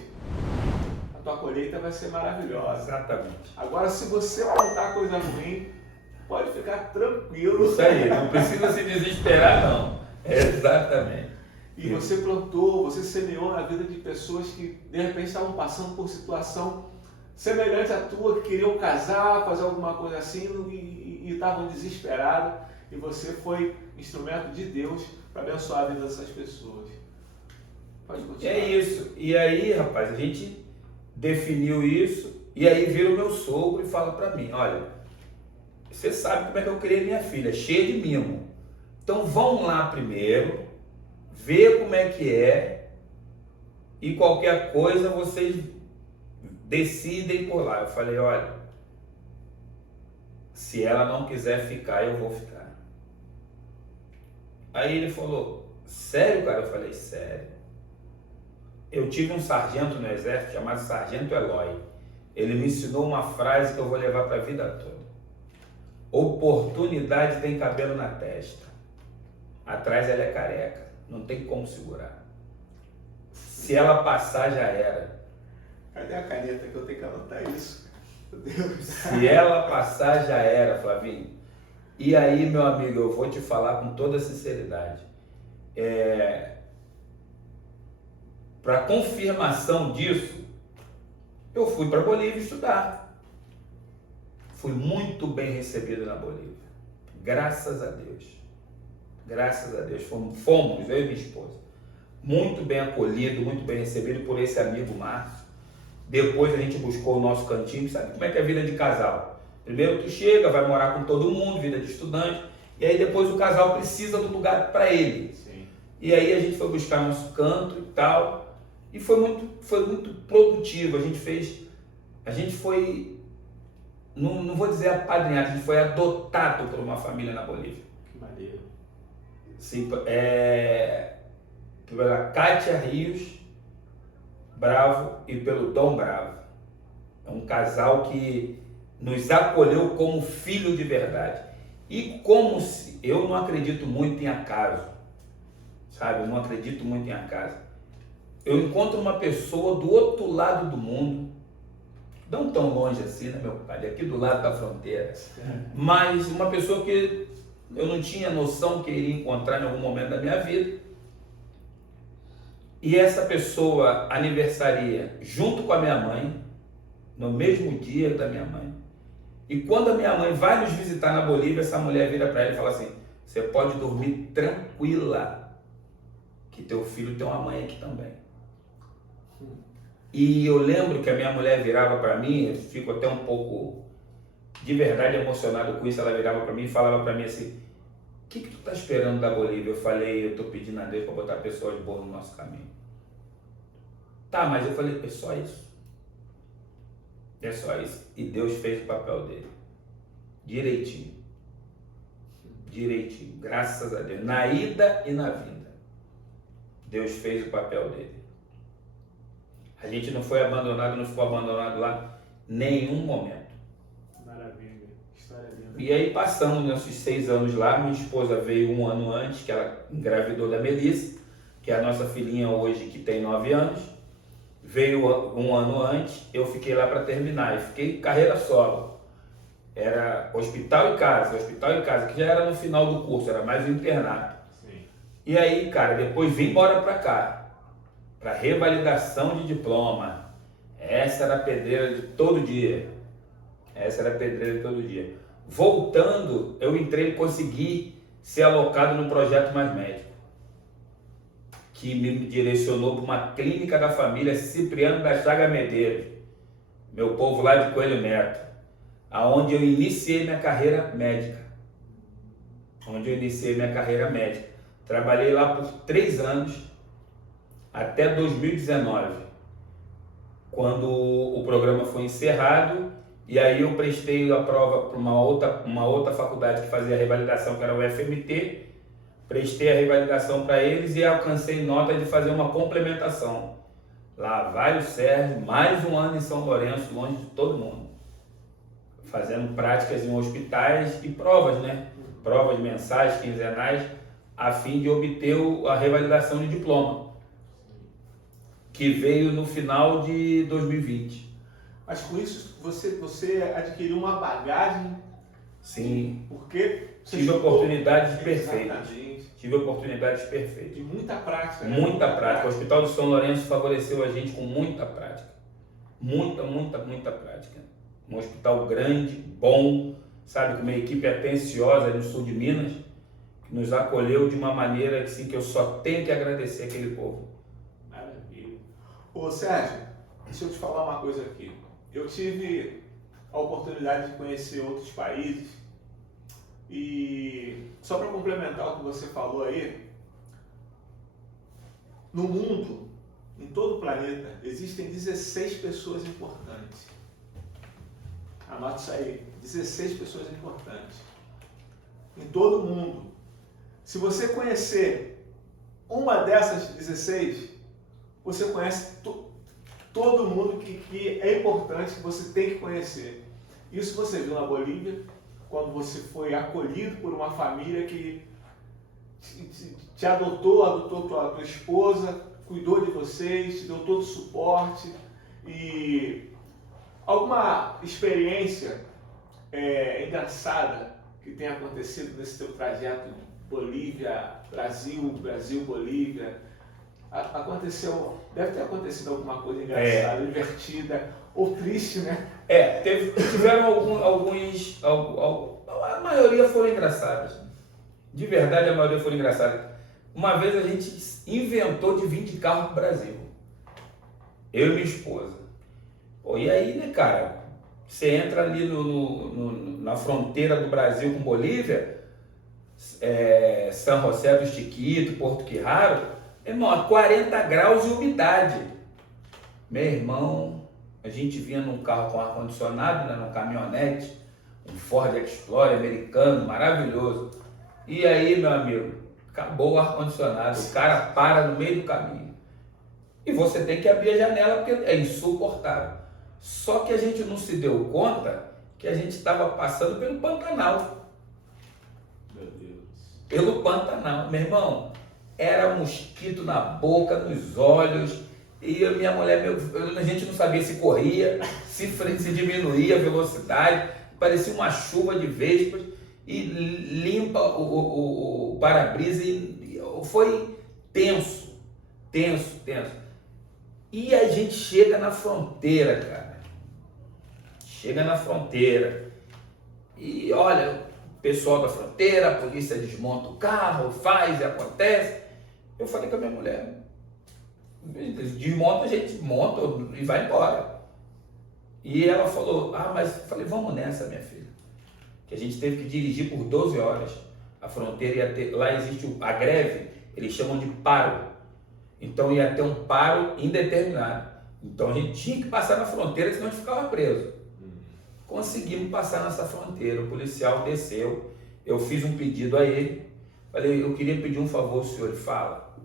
a tua colheita vai ser maravilhosa. Exatamente. Agora, se você plantar coisa ruim, pode ficar tranquilo. Isso aí, não precisa se desesperar, não. Exatamente. E você plantou, você semeou na vida de pessoas que de repente estavam passando por situação semelhante à tua, que queriam casar, fazer alguma coisa assim e estavam desesperados. E você foi instrumento de Deus para abençoar a vida dessas pessoas. Pode continuar. É isso. E aí, rapaz, a gente definiu isso e aí vira o meu sogro e fala para mim, olha, você sabe como é que eu criei minha filha, cheia de mimo. Então vão lá primeiro, ver como é que é e qualquer coisa vocês decidem por lá. Eu falei, olha, se ela não quiser ficar, eu vou ficar. Aí ele falou, sério, cara? Eu falei, sério. Eu tive um sargento no exército chamado Sargento Eloy. Ele me ensinou uma frase que eu vou levar para a vida toda. Oportunidade tem cabelo na testa. Atrás ela é careca. Não tem como segurar. Se ela passar, já era. Cadê a caneta que eu tenho que anotar isso? Meu Deus. Se ela passar, já era, Flavinho. E aí, meu amigo, eu vou te falar com toda sinceridade. Para confirmação disso, eu fui para Bolívia estudar. Fui muito bem recebido na Bolívia. Graças a Deus. Graças a Deus. Fomos, eu e minha esposa. Muito bem acolhido, muito bem recebido por esse amigo Márcio. Depois a gente buscou o nosso cantinho. Sabe como é que é a vida de casal? Primeiro tu chega, vai morar com todo mundo, vida de estudante. E aí depois o casal precisa do lugar para ele. Sim. E aí a gente foi buscar nosso canto e tal. E foi muito produtivo. A gente foi, não vou dizer apadrinhado, a gente foi adotado por uma família na Bolívia. Que maneiro. Sim, pela Kátia Rios Bravo e pelo Dom Bravo. É um casal que nos acolheu como filho de verdade. E eu não acredito muito em acaso, sabe? Eu não acredito muito em acaso. Eu encontro uma pessoa do outro lado do mundo, não tão longe assim, né, meu pai? Aqui do lado da fronteira. Mas uma pessoa que eu não tinha noção que iria encontrar em algum momento da minha vida. E essa pessoa aniversaria junto com a minha mãe, no mesmo dia da minha mãe. E quando a minha mãe vai nos visitar na Bolívia, essa mulher vira para ela e fala assim: você pode dormir tranquila, que teu filho tem uma mãe aqui também. E eu lembro que a minha mulher virava para mim, eu fico até um pouco de verdade emocionado com isso, ela virava para mim e falava para mim assim: o que tu tá esperando da Bolívia? Eu falei: eu tô pedindo a Deus para botar pessoas boas no nosso caminho. Tá, mas eu falei: é só isso. É só isso. E Deus fez o papel dele. Direitinho. Direitinho. Graças a Deus. Na ida e na vinda. Deus fez o papel dele. A gente não foi abandonado, não ficou abandonado lá nenhum momento. Maravilha. História linda. E aí passamos nossos 6 anos lá. Minha esposa veio 1 ano antes, que ela engravidou da Melissa, que é a nossa filhinha hoje, que tem 9 anos. Veio 1 ano antes, eu fiquei lá para terminar, e fiquei carreira solo. Era hospital e casa, que já era no final do curso, era mais um internato. Sim. E aí, cara, depois vim embora para cá, para revalidação de diploma. Essa era a pedreira de todo dia. Voltando, eu entrei e consegui ser alocado no projeto Mais Médico, que me direcionou para uma clínica da família Cipriano da Chaga Medeiros, meu povo lá de Coelho Neto, aonde eu iniciei minha carreira médica. Trabalhei lá por 3 anos, até 2019, quando o programa foi encerrado, e aí eu prestei a prova para uma outra faculdade que fazia a revalidação, que era o FMT. Prestei a revalidação para eles e alcancei nota de fazer uma complementação. Lá vai o Sérgio, mais 1 ano em São Lourenço, longe de todo mundo. Fazendo práticas em hospitais e provas, né? Provas mensais, quinzenais, a fim de obter a revalidação de diploma, que veio no final de 2020. Mas com isso você adquiriu uma bagagem. Sim. Porque tive oportunidades perfeitas. Exatamente. Tive oportunidades perfeitas. De muita prática. Muita prática. O Hospital de São Lourenço favoreceu a gente com muita prática. Muita prática. Um hospital grande, bom, sabe, com uma equipe atenciosa no sul de Minas, que nos acolheu de uma maneira que, assim, que eu só tenho que agradecer aquele povo. Maravilha. Ô Sérgio, deixa eu te falar uma coisa aqui. Eu tive a oportunidade de conhecer outros países e só para complementar o que você falou aí, no mundo, em todo o planeta, existem 16 pessoas importantes. Anote isso aí, 16 pessoas importantes. Em todo o mundo. Se você conhecer uma dessas 16, você conhece todo mundo que é importante, que você tem que conhecer. Isso você viu na Bolívia, quando você foi acolhido por uma família que te adotou tua esposa, cuidou de vocês, te deu todo o suporte. E alguma experiência engraçada que tenha acontecido nesse teu trajeto Bolívia, Brasil, Bolívia? Deve ter acontecido alguma coisa engraçada, divertida ou triste, né? Tiveram alguns, a maioria foram engraçadas. De verdade, a maioria foram engraçadas. Uma vez a gente inventou de vir de carro pro Brasil. Eu e minha esposa. E aí, né, cara? Você entra ali na fronteira do Brasil com Bolívia, São José do Chiquito, Porto Quirraro, irmão, a 40 graus de umidade. Meu irmão, a gente vinha num carro com ar-condicionado, né, num caminhonete, um Ford Explorer americano, maravilhoso. E aí, meu amigo, acabou o ar-condicionado, o cara para no meio do caminho. E você tem que abrir a janela porque é insuportável. Só que a gente não se deu conta que a gente estava passando pelo Pantanal. Meu Deus. Pelo Pantanal. Meu irmão, era mosquito na boca, nos olhos. E a minha mulher, a gente não sabia se corria, se diminuía a velocidade. Parecia uma chuva de vespas e limpa o para-brisa. E foi tenso. E a gente chega na fronteira, cara. chega na fronteira e olha, o pessoal da fronteira, a polícia desmonta o carro, faz e acontece. Eu falei com a minha mulher, desmonta, a gente monta e vai embora. E ela falou, mas eu falei, vamos nessa, minha filha. Que a gente teve que dirigir por 12 horas. A fronteira ia ter, lá existe a greve, eles chamam de paro. Então ia ter um paro indeterminado. Então a gente tinha que passar na fronteira, senão a gente ficava preso. Conseguimos passar nessa fronteira, o policial desceu, eu fiz um pedido a ele, falei, eu queria pedir um favor ao senhor, ele fala.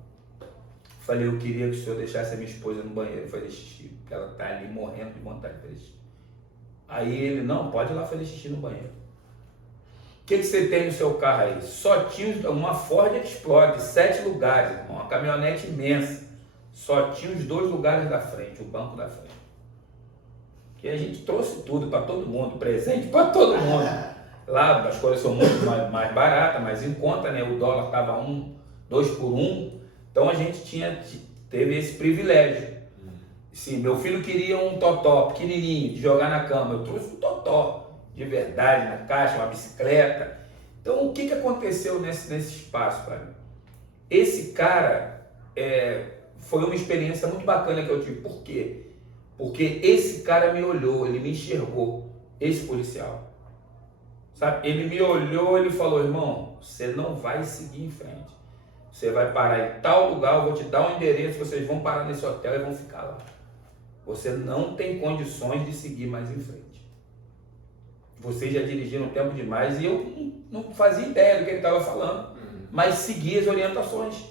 Falei, eu queria que o senhor deixasse a minha esposa no banheiro fazer xixi, porque ela está ali morrendo de vontade de fazer xixi. Aí ele, não, pode ir lá fazer xixi no banheiro. O que você tem no seu carro aí? Só tinha uma Ford Explorer, 7 lugares, uma caminhonete imensa. Só tinha os 2 lugares da frente, o banco da frente. Que a gente trouxe tudo para todo mundo, presente para todo mundo. Lá as coisas são muito mais baratas, mais em conta, né? O dólar estava 2 por 1. Então a gente teve esse privilégio. Sim, meu filho queria um totó pequenininho de jogar na cama. Eu trouxe um totó de verdade na caixa, uma bicicleta. Então o que aconteceu nesse espaço, cara? Esse cara foi uma experiência muito bacana que eu tive. Por quê? Porque esse cara me olhou, ele me enxergou, esse policial. Sabe? Ele me olhou, ele falou, irmão, você não vai seguir em frente. Você vai parar em tal lugar, eu vou te dar um endereço, vocês vão parar nesse hotel e vão ficar lá. Você não tem condições de seguir mais em frente. Vocês já dirigiram tempo demais e eu não fazia ideia do que ele estava falando, mas segui as orientações.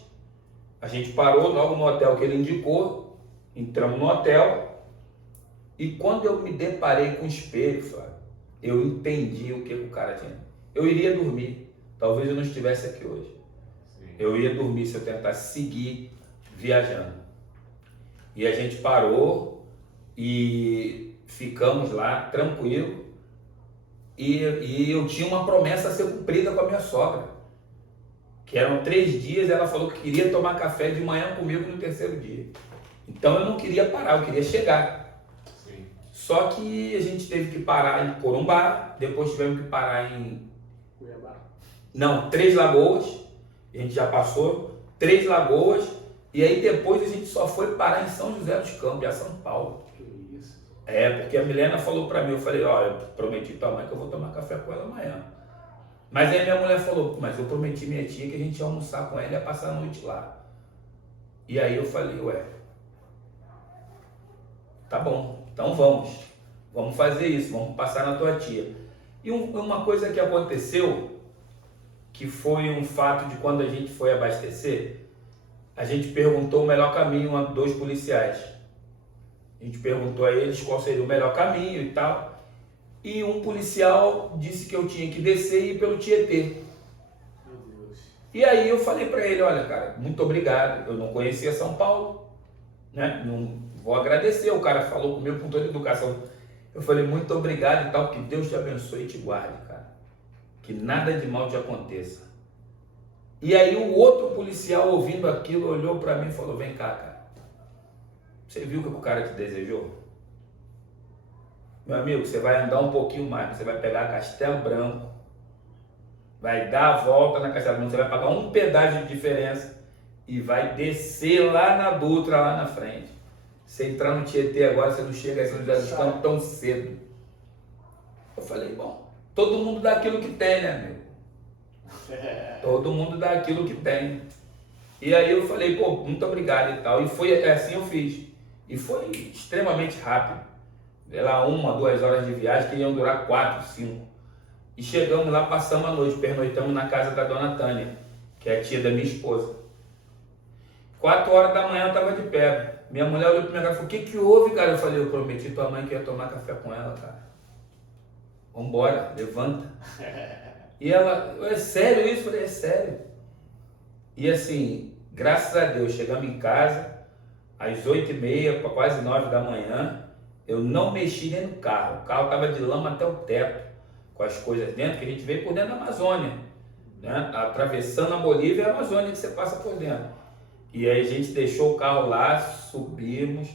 A gente parou logo no hotel que ele indicou, entramos no hotel e quando eu me deparei com o espelho, Flávio, eu entendi o que o cara tinha. Eu iria dormir, talvez eu não estivesse aqui hoje. Eu ia dormir se eu tentasse seguir viajando. E a gente parou e ficamos lá tranquilo. E eu tinha uma promessa a ser cumprida com a minha sogra. Que eram 3 dias, ela falou que queria tomar café de manhã comigo no 3º dia. Então eu não queria parar, eu queria chegar. Sim. Só que a gente teve que parar em Corumbá, depois tivemos que parar em Cuiabá. Não, 3 Lagoas. A gente já passou 3 Lagoas e aí depois a gente só foi parar em São José dos Campos, a São Paulo. Que isso? Porque a Milena falou pra mim, eu falei, eu prometi pra mãe que eu vou tomar café com ela amanhã. Mas aí minha mulher falou, mas eu prometi minha tia que a gente ia almoçar com ela e ia passar a noite lá. E aí eu falei, tá bom, então vamos fazer isso, vamos passar na tua tia. E uma coisa que aconteceu, que foi um fato de quando a gente foi abastecer, a gente perguntou o melhor caminho a 2 policiais. A gente perguntou a eles qual seria o melhor caminho e tal. E um policial disse que eu tinha que descer e ir pelo Tietê. Meu Deus. E aí eu falei para ele, olha cara, muito obrigado, eu não conhecia São Paulo, né? Não vou agradecer, o cara falou comigo com toda a educação. Eu falei, muito obrigado e tal, que Deus te abençoe e te guarde, cara. Que nada de mal te aconteça. E aí o outro policial ouvindo aquilo olhou para mim e falou, vem cá, cara. Você viu o que o cara te desejou? Meu amigo, você vai andar um pouquinho mais, você vai pegar Castelo Branco, vai dar a volta na Castelo Branco, você vai pagar um pedágio de diferença e vai descer lá na Dutra, lá na frente. Você entrar no Tietê agora, você não chega a São José dos Campos tão cedo. Eu falei, bom, todo mundo dá aquilo que tem, né, amigo? Todo mundo dá aquilo que tem. E aí eu falei, pô, muito obrigado e tal. E foi assim eu fiz. E foi extremamente rápido. Lá 1, 2 horas de viagem que iam durar 4, 5. E chegamos lá, passamos a noite, pernoitamos na casa da dona Tânia, que é a tia da minha esposa. 4 horas da manhã eu estava de pé. Minha mulher olhou para minha cara e falou, o que houve, cara? Eu falei, eu prometi tua mãe que ia tomar café com ela, cara. Vambora, levanta. E ela, é sério isso? Eu falei, é sério. E assim, graças a Deus, chegamos em casa, às 8h30, para quase 9 da manhã, eu não mexi nem no carro. O carro estava de lama até o teto, com as coisas dentro, que a gente veio por dentro da Amazônia, né? Atravessando a Bolívia e a Amazônia que você passa por dentro. E aí a gente deixou o carro lá, subimos,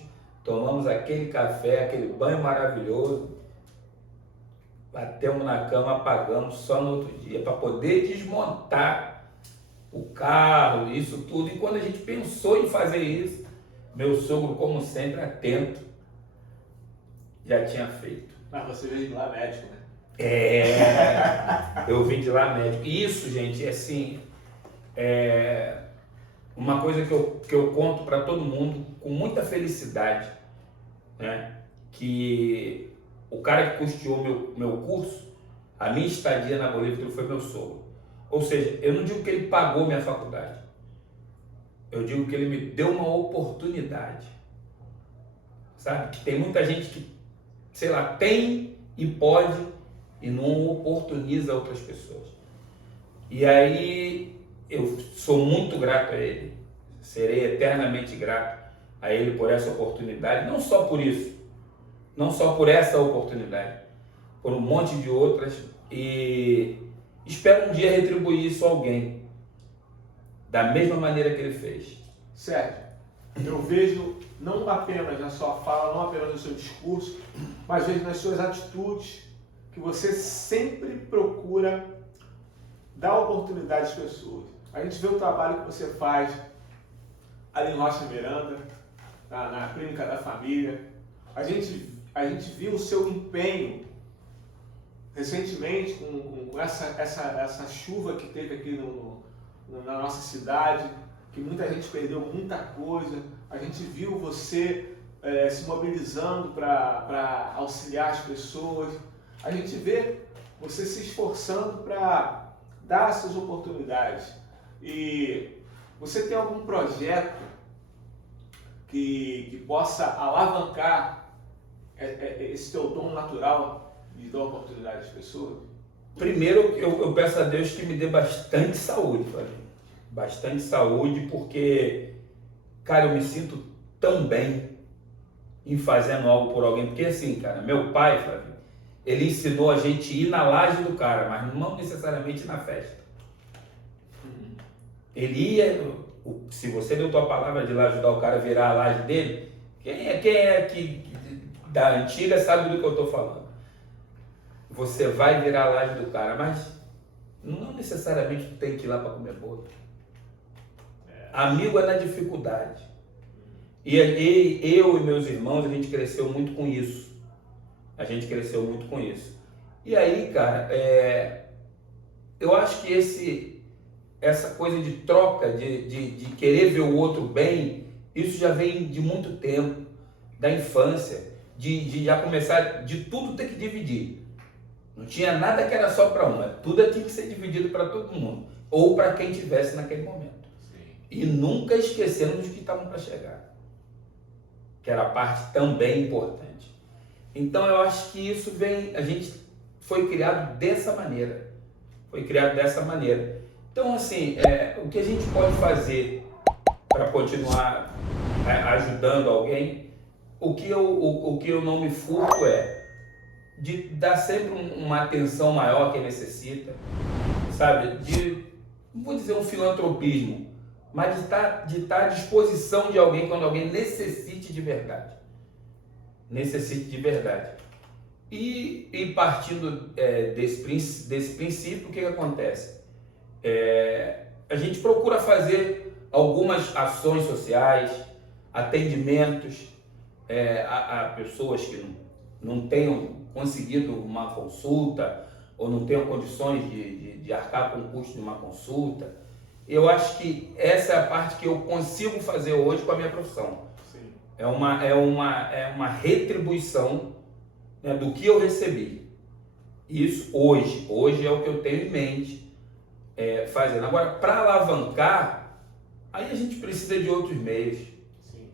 tomamos aquele café, aquele banho maravilhoso, batemos na cama, apagamos só no outro dia, para poder desmontar o carro, isso tudo. E quando a gente pensou em fazer isso, meu sogro, como sempre, atento, já tinha feito. Mas você veio de lá médico, né? Eu vim de lá médico. Isso, gente, é assim, uma coisa que eu conto para todo mundo com muita felicidade, né? Que o cara que custeou meu curso, a minha estadia na Bolívia foi meu sogro. Ou seja, eu não digo que ele pagou minha faculdade, eu digo que ele me deu uma oportunidade. Sabe? Que tem muita gente que, sei lá, tem e pode e não oportuniza outras pessoas. E aí eu sou muito grato a ele, serei eternamente grato a ele por essa oportunidade, não só por isso, não só por essa oportunidade, por um monte de outras, e espero um dia retribuir isso a alguém, da mesma maneira que ele fez. Sérgio, eu vejo não apenas na sua fala, não apenas no seu discurso, mas vejo nas suas atitudes que você sempre procura dar oportunidade às pessoas. A gente vê o trabalho que você faz ali em Rocha Miranda, na Clínica da Família. A gente viu o seu empenho recentemente com essa chuva que teve aqui na nossa cidade, que muita gente perdeu muita coisa. A gente viu você se mobilizando para auxiliar as pessoas. A gente vê você se esforçando para dar essas oportunidades. E você tem algum projeto que possa alavancar esse teu dom natural de dar oportunidade às pessoas? Primeiro, eu peço a Deus que me dê bastante saúde, Flavinho. Bastante saúde, porque, cara, eu me sinto tão bem em fazendo algo por alguém. Porque assim, cara, meu pai, Flavinho, ele ensinou a gente ir na laje do cara, mas não necessariamente na festa. Ele ia, se você deu tua palavra de lá ajudar o cara a virar a laje dele, quem é aqui da antiga sabe do que eu estou falando. Você vai virar a laje do cara, mas não necessariamente tu tem que ir lá para comer bolo. Amigo é na dificuldade. E eu e meus irmãos, a gente cresceu muito com isso. A gente cresceu muito com isso. E aí, cara, eu acho que essa coisa de troca, de querer ver o outro bem, isso já vem de muito tempo, da infância, de já começar, de tudo ter que dividir. Não tinha nada que era só para uma, tudo tinha que ser dividido para todo mundo, ou para quem tivesse naquele momento. Sim. E nunca esquecendo dos que estavam para chegar, que era a parte também importante. Então eu acho que isso vem, a gente foi criado dessa maneira, Então assim, o que a gente pode fazer para continuar ajudando alguém, o que eu não me furto de dar sempre uma atenção maior a quem necessita, sabe? Não vou dizer um filantropismo, mas de estar à disposição de alguém quando alguém necessite de verdade. E partindo desse princípio, o que acontece? A gente procura fazer algumas ações sociais, atendimentos a pessoas que não tenham conseguido uma consulta ou não tenham condições de arcar com o custo de uma consulta. Eu acho que essa é a parte que eu consigo fazer hoje com a minha profissão. Sim. É uma retribuição, né, do que eu recebi. Isso hoje é o que eu tenho em mente fazendo. Agora, para alavancar, aí a gente precisa de outros meios. Sim.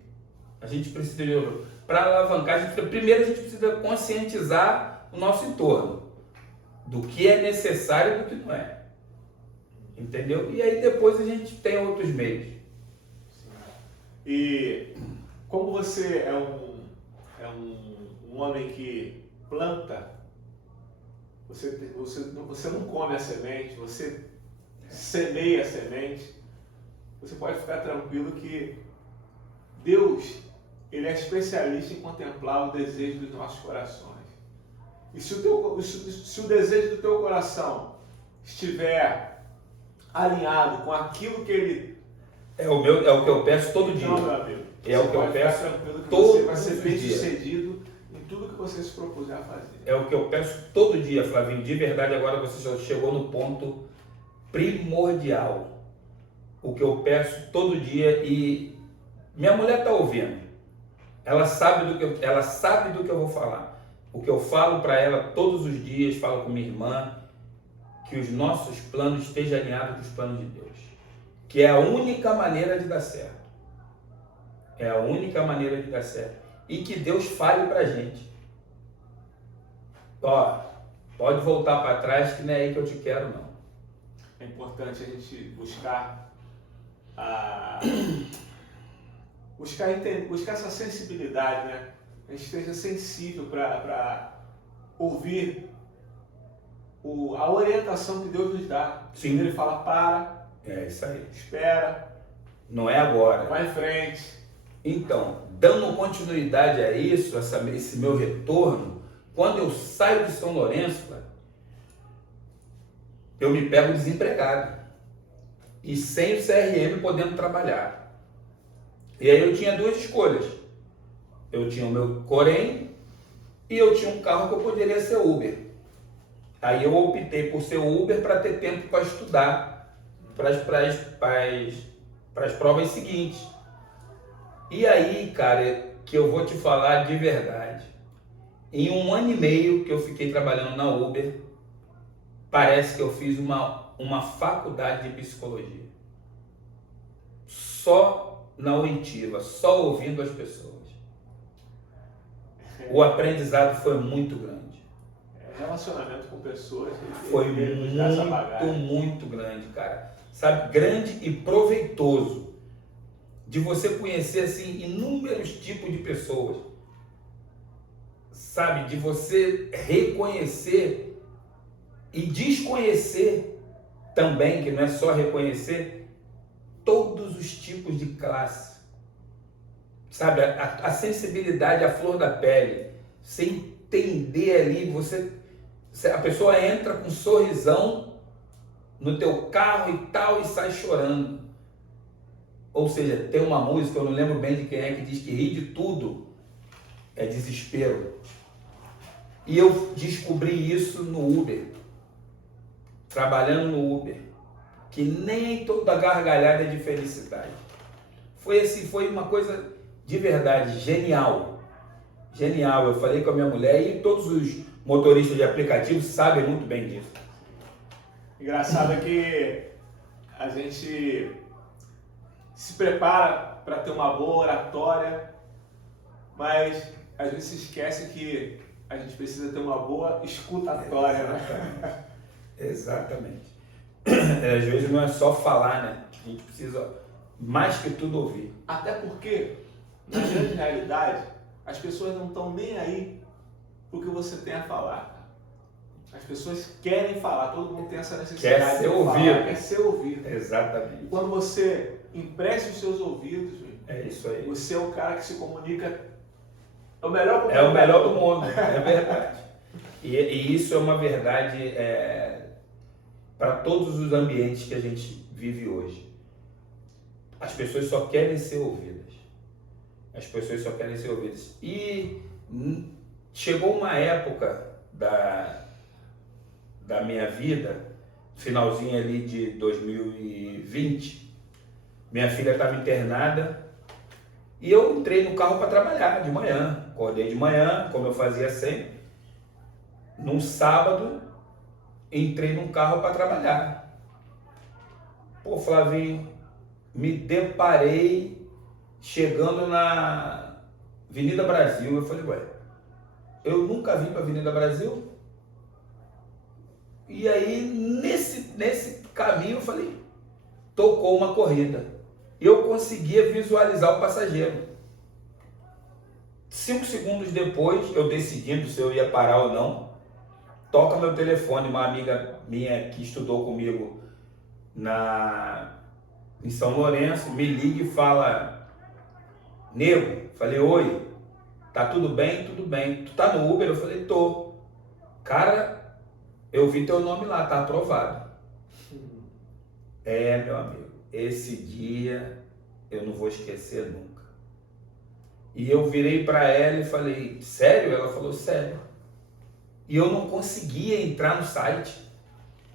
Para alavancar, primeiro a gente precisa conscientizar o nosso entorno do que é necessário e do que não é. Entendeu? E aí depois a gente tem outros meios. Sim. E como você é um homem que planta, você não come a semente, você semeia a semente, você pode ficar tranquilo que Deus, Ele é especialista em contemplar o desejo dos nossos corações. E se o desejo do teu coração estiver alinhado com aquilo que ele... É o que eu peço todo dia. Então, meu amigo, é o que eu peço tranquilo que todo você vai ser bem dia. sucedido em tudo que você se propuser a fazer. É o que eu peço todo dia, Flavinho. De verdade, agora você já chegou no ponto primordial. O que eu peço todo dia, e minha mulher está ouvindo. Ela sabe do que eu vou falar. O que eu falo para ela todos os dias, falo com minha irmã, que os nossos planos estejam alinhados com os planos de Deus. Que é a única maneira de dar certo. É a única maneira de dar certo. E que Deus fale para a gente. Ó, pode voltar para trás que não é aí que eu te quero, não. É importante a gente buscar essa sensibilidade, né? A gente esteja sensível para ouvir a orientação que Deus nos dá. Sim. Ele fala, para. É isso aí. Espera. Não é agora. Vai em frente. Então, dando continuidade a isso, esse meu retorno, quando eu saio de São Lourenço, eu me pego desempregado. E sem o CRM podendo trabalhar. E aí eu tinha duas escolhas. Eu tinha o meu Corém e eu tinha um carro que eu poderia ser Uber. Aí eu optei por ser Uber para ter tempo para estudar para as provas seguintes. E aí, cara, que eu vou te falar de verdade. Em 1 ano e meio que eu fiquei trabalhando na Uber, parece que eu fiz uma faculdade de psicologia. Só na oitiva, só ouvindo as pessoas. O aprendizado foi muito grande. Relacionamento com pessoas. Foi muito grande, cara. Sabe, grande e proveitoso. De você conhecer, assim, inúmeros tipos de pessoas. Sabe, de você reconhecer e desconhecer também, que não é só reconhecer, todos os tipos de classe. Sabe, a sensibilidade, a flor da pele. Você entender ali, a pessoa entra com um sorrisão no teu carro e tal e sai chorando. Ou seja, tem uma música, eu não lembro bem de quem é, que diz que rir de tudo é desespero. E eu descobri isso no Uber, trabalhando no Uber, que nem toda gargalhada é de felicidade. Foi uma coisa de verdade genial. Genial, eu falei com a minha mulher e todos os motoristas de aplicativo sabem muito bem disso. Engraçado é que a gente se prepara para ter uma boa oratória, mas às vezes se esquece que a gente precisa ter uma boa escutatória, né? Exatamente. Às vezes não é só falar, né? A gente precisa mais que tudo ouvir. Até porque, na grande realidade, as pessoas não estão nem aí pro que você tem a falar. As pessoas querem falar, todo mundo tem essa necessidade Quer ser de ouvido. falar, quer ser ouvido. Exatamente. E quando você empresta os seus ouvidos, É isso aí. você é o cara que se comunica, é o melhor É o melhor do mundo, é verdade. E isso é uma verdade para todos os ambientes que a gente vive hoje. As pessoas só querem ser ouvidas. As pessoas só querem ser ouvidas. E chegou uma época da minha vida, finalzinho ali de 2020, minha filha estava internada e eu entrei no carro para trabalhar de manhã. Acordei de manhã, como eu fazia sempre. Num sábado, entrei num carro para trabalhar. Pô, Flavinho, me deparei chegando na Avenida Brasil. Eu falei, ué, eu nunca vim para a Avenida Brasil? E aí, nesse caminho, eu falei, tocou uma corrida. Eu conseguia visualizar o passageiro. 5 segundos depois, eu decidindo se eu ia parar ou não, toca meu telefone, uma amiga minha que estudou comigo em São Lourenço, me liga e fala, nego, falei, oi, tá tudo bem? Tudo bem. Tu tá no Uber? Eu falei, tô. cara, eu vi teu nome lá, tá aprovado. É, meu amigo, esse dia eu não vou esquecer nunca. E eu virei para ela e falei, sério? Ela falou, sério. E eu não conseguia entrar no site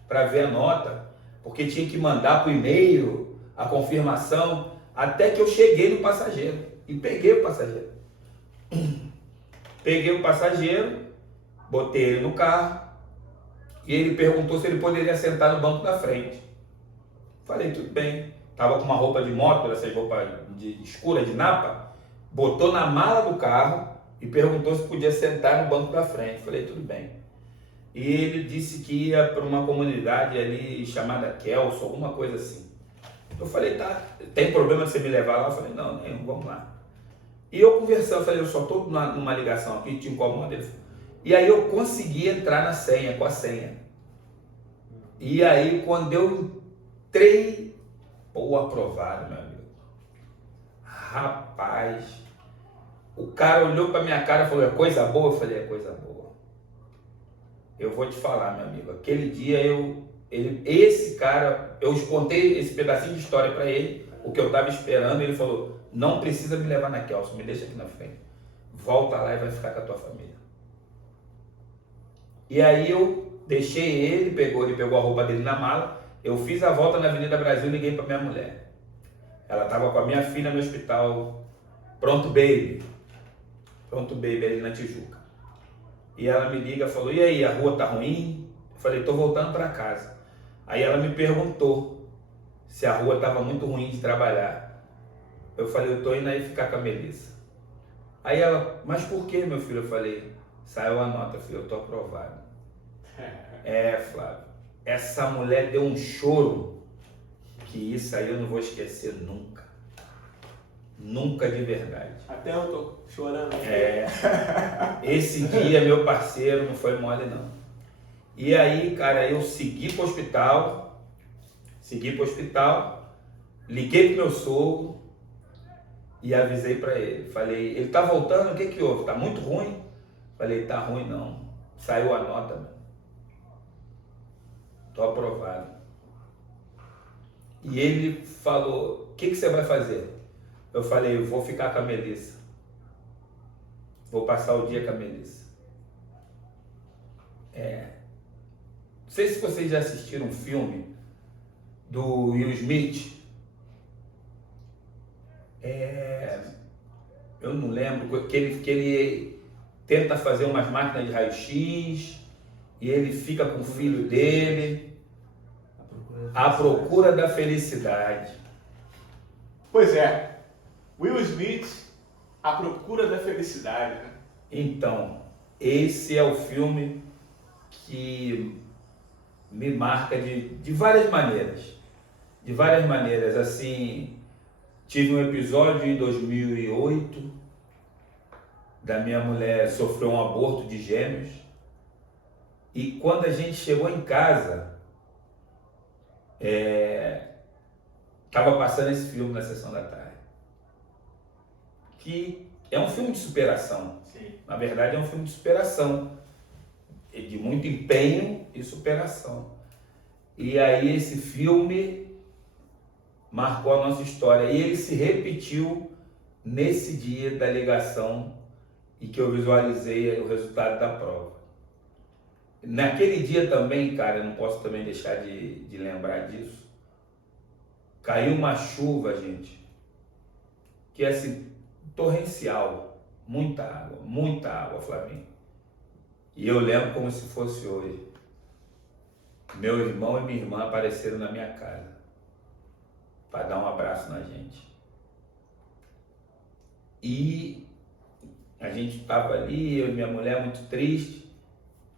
para ver a nota, porque tinha que mandar por e-mail a confirmação, até que eu cheguei no passageiro e peguei o passageiro. Peguei o passageiro, botei ele no carro e ele perguntou se ele poderia sentar no banco da frente. Falei, tudo bem. Tava com uma roupa de moto, essas roupas escura de napa, botou na mala do carro e perguntou se podia sentar no banco da frente. Falei, tudo bem. E ele disse que ia para uma comunidade ali chamada Kelso, alguma coisa assim. Eu falei, tá, tem problema você me levar lá? Eu falei, não, nenhum, vamos lá. E eu conversando, eu falei, eu só estou numa ligação aqui, te incomoda? E aí eu consegui entrar na senha, com a senha. E aí quando eu entrei, pô, aprovado, meu amigo. Rapaz, o cara olhou para minha cara e falou, é coisa boa? Eu falei, é coisa boa. Eu vou te falar, meu amigo, aquele dia esse cara, eu contei esse pedacinho de história para ele, o que eu estava esperando, ele falou, não precisa me levar na Kelso, me deixa aqui na frente. Volta lá e vai ficar com a tua família. E aí eu deixei ele pegou a roupa dele na mala, eu fiz a volta na Avenida Brasil e liguei para minha mulher. Ela estava com a minha filha no hospital, Pronto Baby ali na Tijuca. E ela me liga e falou, e aí, a rua tá ruim? Eu falei, tô voltando para casa. Aí ela me perguntou se a rua estava muito ruim de trabalhar. Eu falei, eu tô indo aí ficar com a Melissa. Aí ela, mas por que, meu filho? Eu falei, saiu a nota, filho, eu tô aprovado. É, Flávio, essa mulher deu um choro, que isso aí eu não vou esquecer nunca. Nunca de verdade. Até eu tô chorando. É, esse dia, meu parceiro, não foi mole não. E aí, cara, eu segui pro hospital, liguei pro meu sogro e avisei para ele. Falei, ele tá voltando, o que que houve? Tá muito ruim? Falei, tá ruim não. Saiu a nota, mano. Tô aprovado. E ele falou, o que que você vai fazer? Eu falei, eu vou ficar com a Melissa. Vou passar o dia com a Melissa. Não sei se vocês já assistiram um filme do Will Smith. Eu não lembro, que ele tenta fazer umas máquinas de raio-x e ele fica com o filho dele à procura da felicidade. Pois é, Will Smith, A Procura da Felicidade, né? Então, esse é o filme que me marca de várias maneiras. De várias maneiras, assim, tive um episódio em 2008, da minha mulher sofreu um aborto de gêmeos, e quando a gente chegou em casa, estava passando esse filme na sessão da tarde, que é um filme de superação. Sim. Na verdade é um filme de superação, de muito empenho e superação. E aí esse filme marcou a nossa história e ele se repetiu nesse dia da ligação e que eu visualizei o resultado da prova. Naquele dia também, cara, eu não posso também deixar de lembrar disso. Caiu uma chuva, gente, que é assim, torrencial, muita água, Flavinho. E eu lembro como se fosse hoje. Meu irmão e minha irmã apareceram na minha casa para dar um abraço na gente. E a gente estava ali, eu e minha mulher muito triste,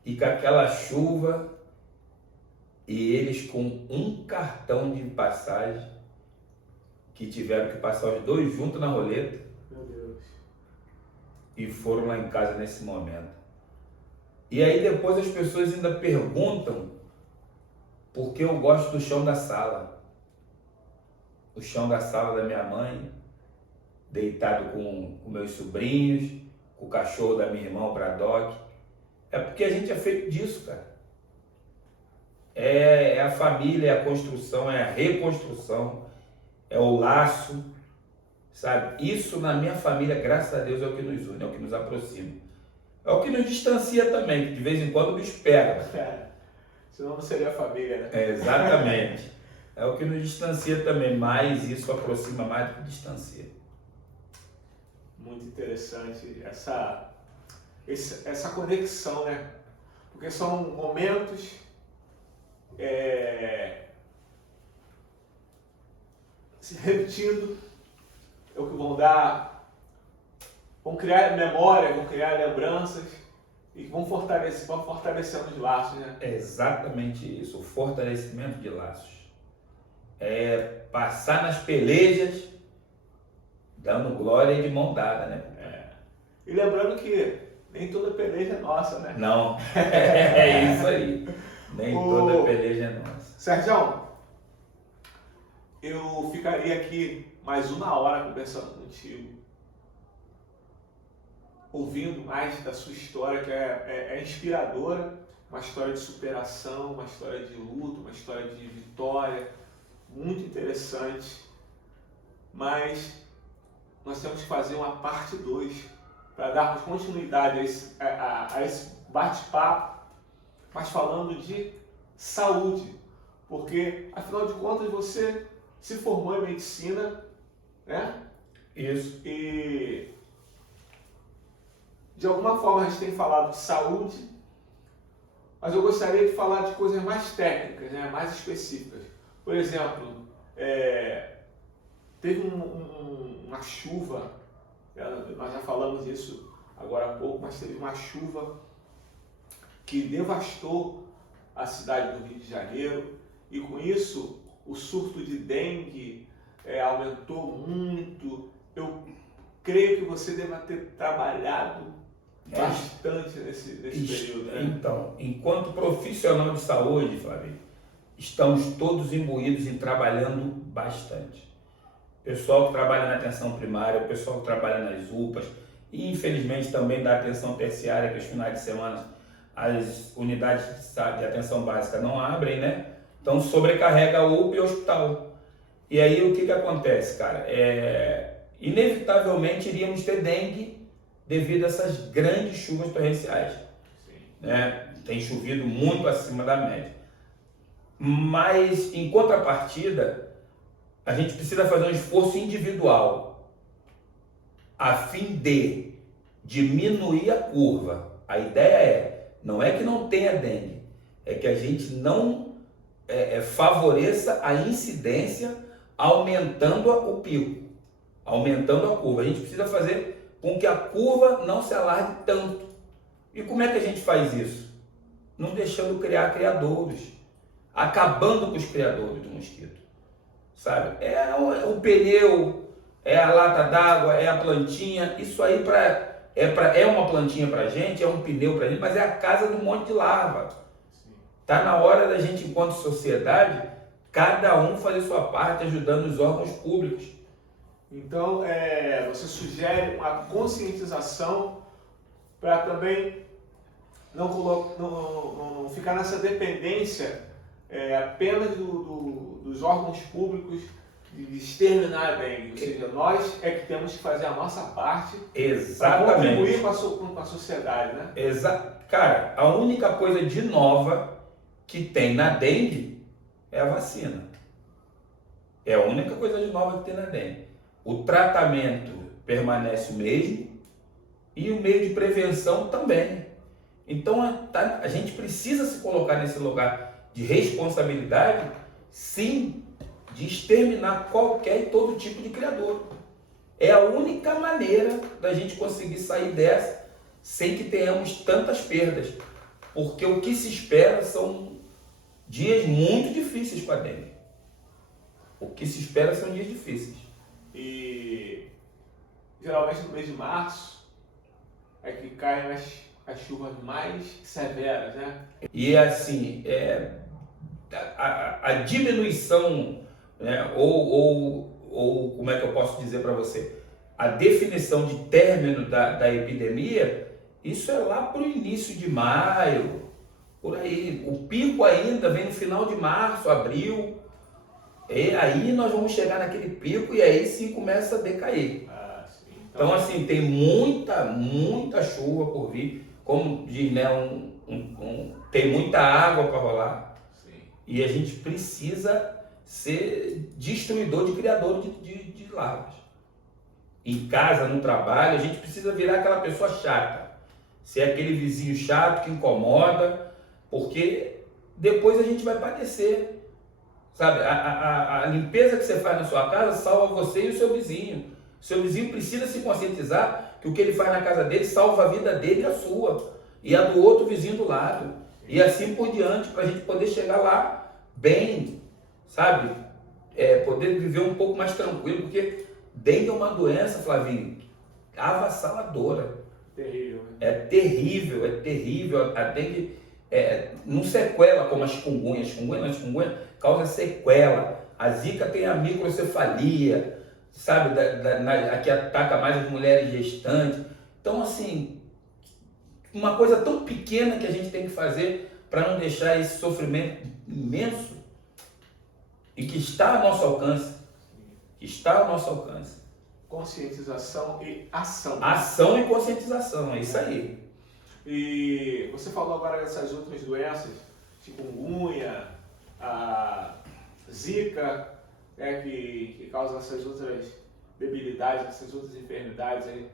e com aquela chuva, e eles com um cartão de passagem, que tiveram que passar os dois juntos na roleta. Meu Deus. E foram lá em casa nesse momento. E aí depois as pessoas ainda perguntam por que eu gosto do chão da sala. O chão da sala da minha mãe, deitado com meus sobrinhos, com o cachorro da minha irmã, o Braddock. É porque a gente é feito disso, cara. É a família, é a construção, é a reconstrução, é o laço, sabe? Isso na minha família, graças a Deus, é o que nos une, é o que nos aproxima. É o que nos distancia também, que de vez em quando o bicho pega. Senão não seria família, né? Exatamente. É o que nos distancia também, mas isso aproxima mais do que distancia. Muito interessante essa conexão, né? Porque são momentos se repetindo, é o que vão criar memória, vão criar lembranças e vão fortalecendo os laços, né? É exatamente isso, o fortalecimento de laços. É passar nas pelejas dando glória e de mão dada, né? E lembrando que nem toda peleja é nossa, né? Não, é isso aí. Nem toda peleja é nossa. Sérgio, eu ficaria aqui mais 1 hora conversando contigo, ouvindo mais da sua história, que é inspiradora, uma história de superação, uma história de luta, uma história de vitória, muito interessante, mas nós temos que fazer uma parte 2 para darmos continuidade a esse bate-papo, mas falando de saúde, porque afinal de contas você se formou em medicina, né? Isso. E de alguma forma a gente tem falado de saúde, mas eu gostaria de falar de coisas mais técnicas, né? Mais específicas. Por exemplo, teve uma chuva, nós já falamos disso agora há pouco, mas teve uma chuva que devastou a cidade do Rio de Janeiro e com isso o surto de dengue aumentou muito. Eu creio que você deva ter trabalhado bastante nesse período, né? Então, enquanto profissional de saúde, Flávio, estamos todos imbuídos em trabalhando bastante. Pessoal que trabalha na atenção primária, o pessoal que trabalha nas UPAs e infelizmente também da atenção terciária, que os finais de semana as unidades de atenção básica não abrem, né? Então sobrecarrega a UPA e o hospital. E aí o que acontece, cara? Inevitavelmente iríamos ter dengue devido a essas grandes chuvas torrenciais. Né? Tem chovido muito acima da média. Mas em contrapartida, a gente precisa fazer um esforço individual a fim de diminuir a curva. A ideia não é que não tenha dengue, é que a gente não favoreça a incidência aumentando o pico, aumentando a curva. A gente precisa fazer com que a curva não se alargue tanto. E como é que a gente faz isso? Não deixando criar criadouros, acabando com os criadouros do mosquito. Sabe? É o pneu, é a lata d'água, é a plantinha. Isso aí é uma plantinha pra gente, é um pneu pra gente, mas é a casa do monte de larva. Tá na hora da gente, enquanto sociedade, cada um fazer sua parte ajudando os órgãos públicos. Então, você sugere uma conscientização para também não ficar nessa dependência apenas dos órgãos públicos de exterminar a dengue. Ou seja, nós é que temos que fazer a nossa parte para contribuir com a sociedade, né? Cara, a única coisa de nova que tem na dengue é a vacina. É a única coisa de nova que tem na dengue. O tratamento permanece o mesmo e o meio de prevenção também. Então a gente precisa se colocar nesse lugar de responsabilidade, sim, de exterminar qualquer e todo tipo de criador. É a única maneira da gente conseguir sair dessa sem que tenhamos tantas perdas. Porque o que se espera são dias muito difíceis com a dengue. O que se espera são dias difíceis. E geralmente no mês de março é que caem as chuvas mais severas, né? E assim, a diminuição, né, ou como é que eu posso dizer para você, a definição de término da epidemia, Isso é lá para o início de maio, por aí. O pico ainda vem no final de março, abril. E aí nós vamos chegar naquele pico e aí sim começa a decair. Sim. Então assim, tem muita chuva por vir. Como diz, né, tem muita água para rolar. Sim. E a gente precisa ser destruidor de criador de larvas. Em casa, no trabalho, a gente precisa virar aquela pessoa chata. Ser aquele vizinho chato que incomoda, porque depois a gente vai padecer. Sabe, a limpeza que você faz na sua casa salva você e o seu vizinho. O seu vizinho precisa se conscientizar que o que ele faz na casa dele salva a vida dele e a sua. E a do outro vizinho do lado. E assim por diante, para a gente poder chegar lá bem, sabe? Poder viver um pouco mais tranquilo, porque dengue é uma doença, Flavinho, avassaladora. Terrível. Né? É terrível. A dengue não sequela como a chikungunya. A chikungunya causa sequela. A zika tem a microcefalia, sabe? A que ataca mais as mulheres gestantes. Então, assim, uma coisa tão pequena que a gente tem que fazer para não deixar esse sofrimento imenso e que está ao nosso alcance. Conscientização e ação. Ação e conscientização, é isso aí. E você falou agora dessas outras doenças, chikungunya, a zika, que causam essas outras debilidades, essas outras enfermidades aí.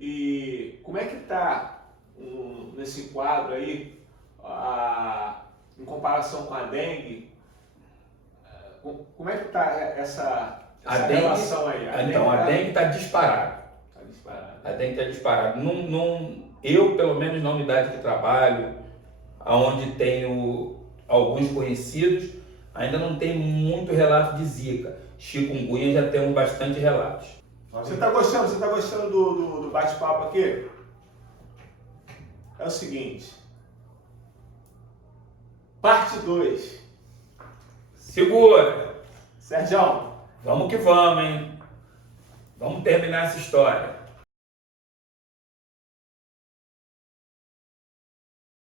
E como é que está nesse quadro aí, em comparação com a dengue? Como é que está essa relação aí? A dengue está disparada. A dengue está disparada. Eu, pelo menos na unidade que trabalho, onde tenho alguns conhecidos, ainda não tem muito relato de zika. Chikungunya já temos bastante relatos. Você está gostando do bate-papo aqui? É o seguinte. Parte 2. Segura! Sérgio. Vamos que vamos, hein? Vamos terminar essa história.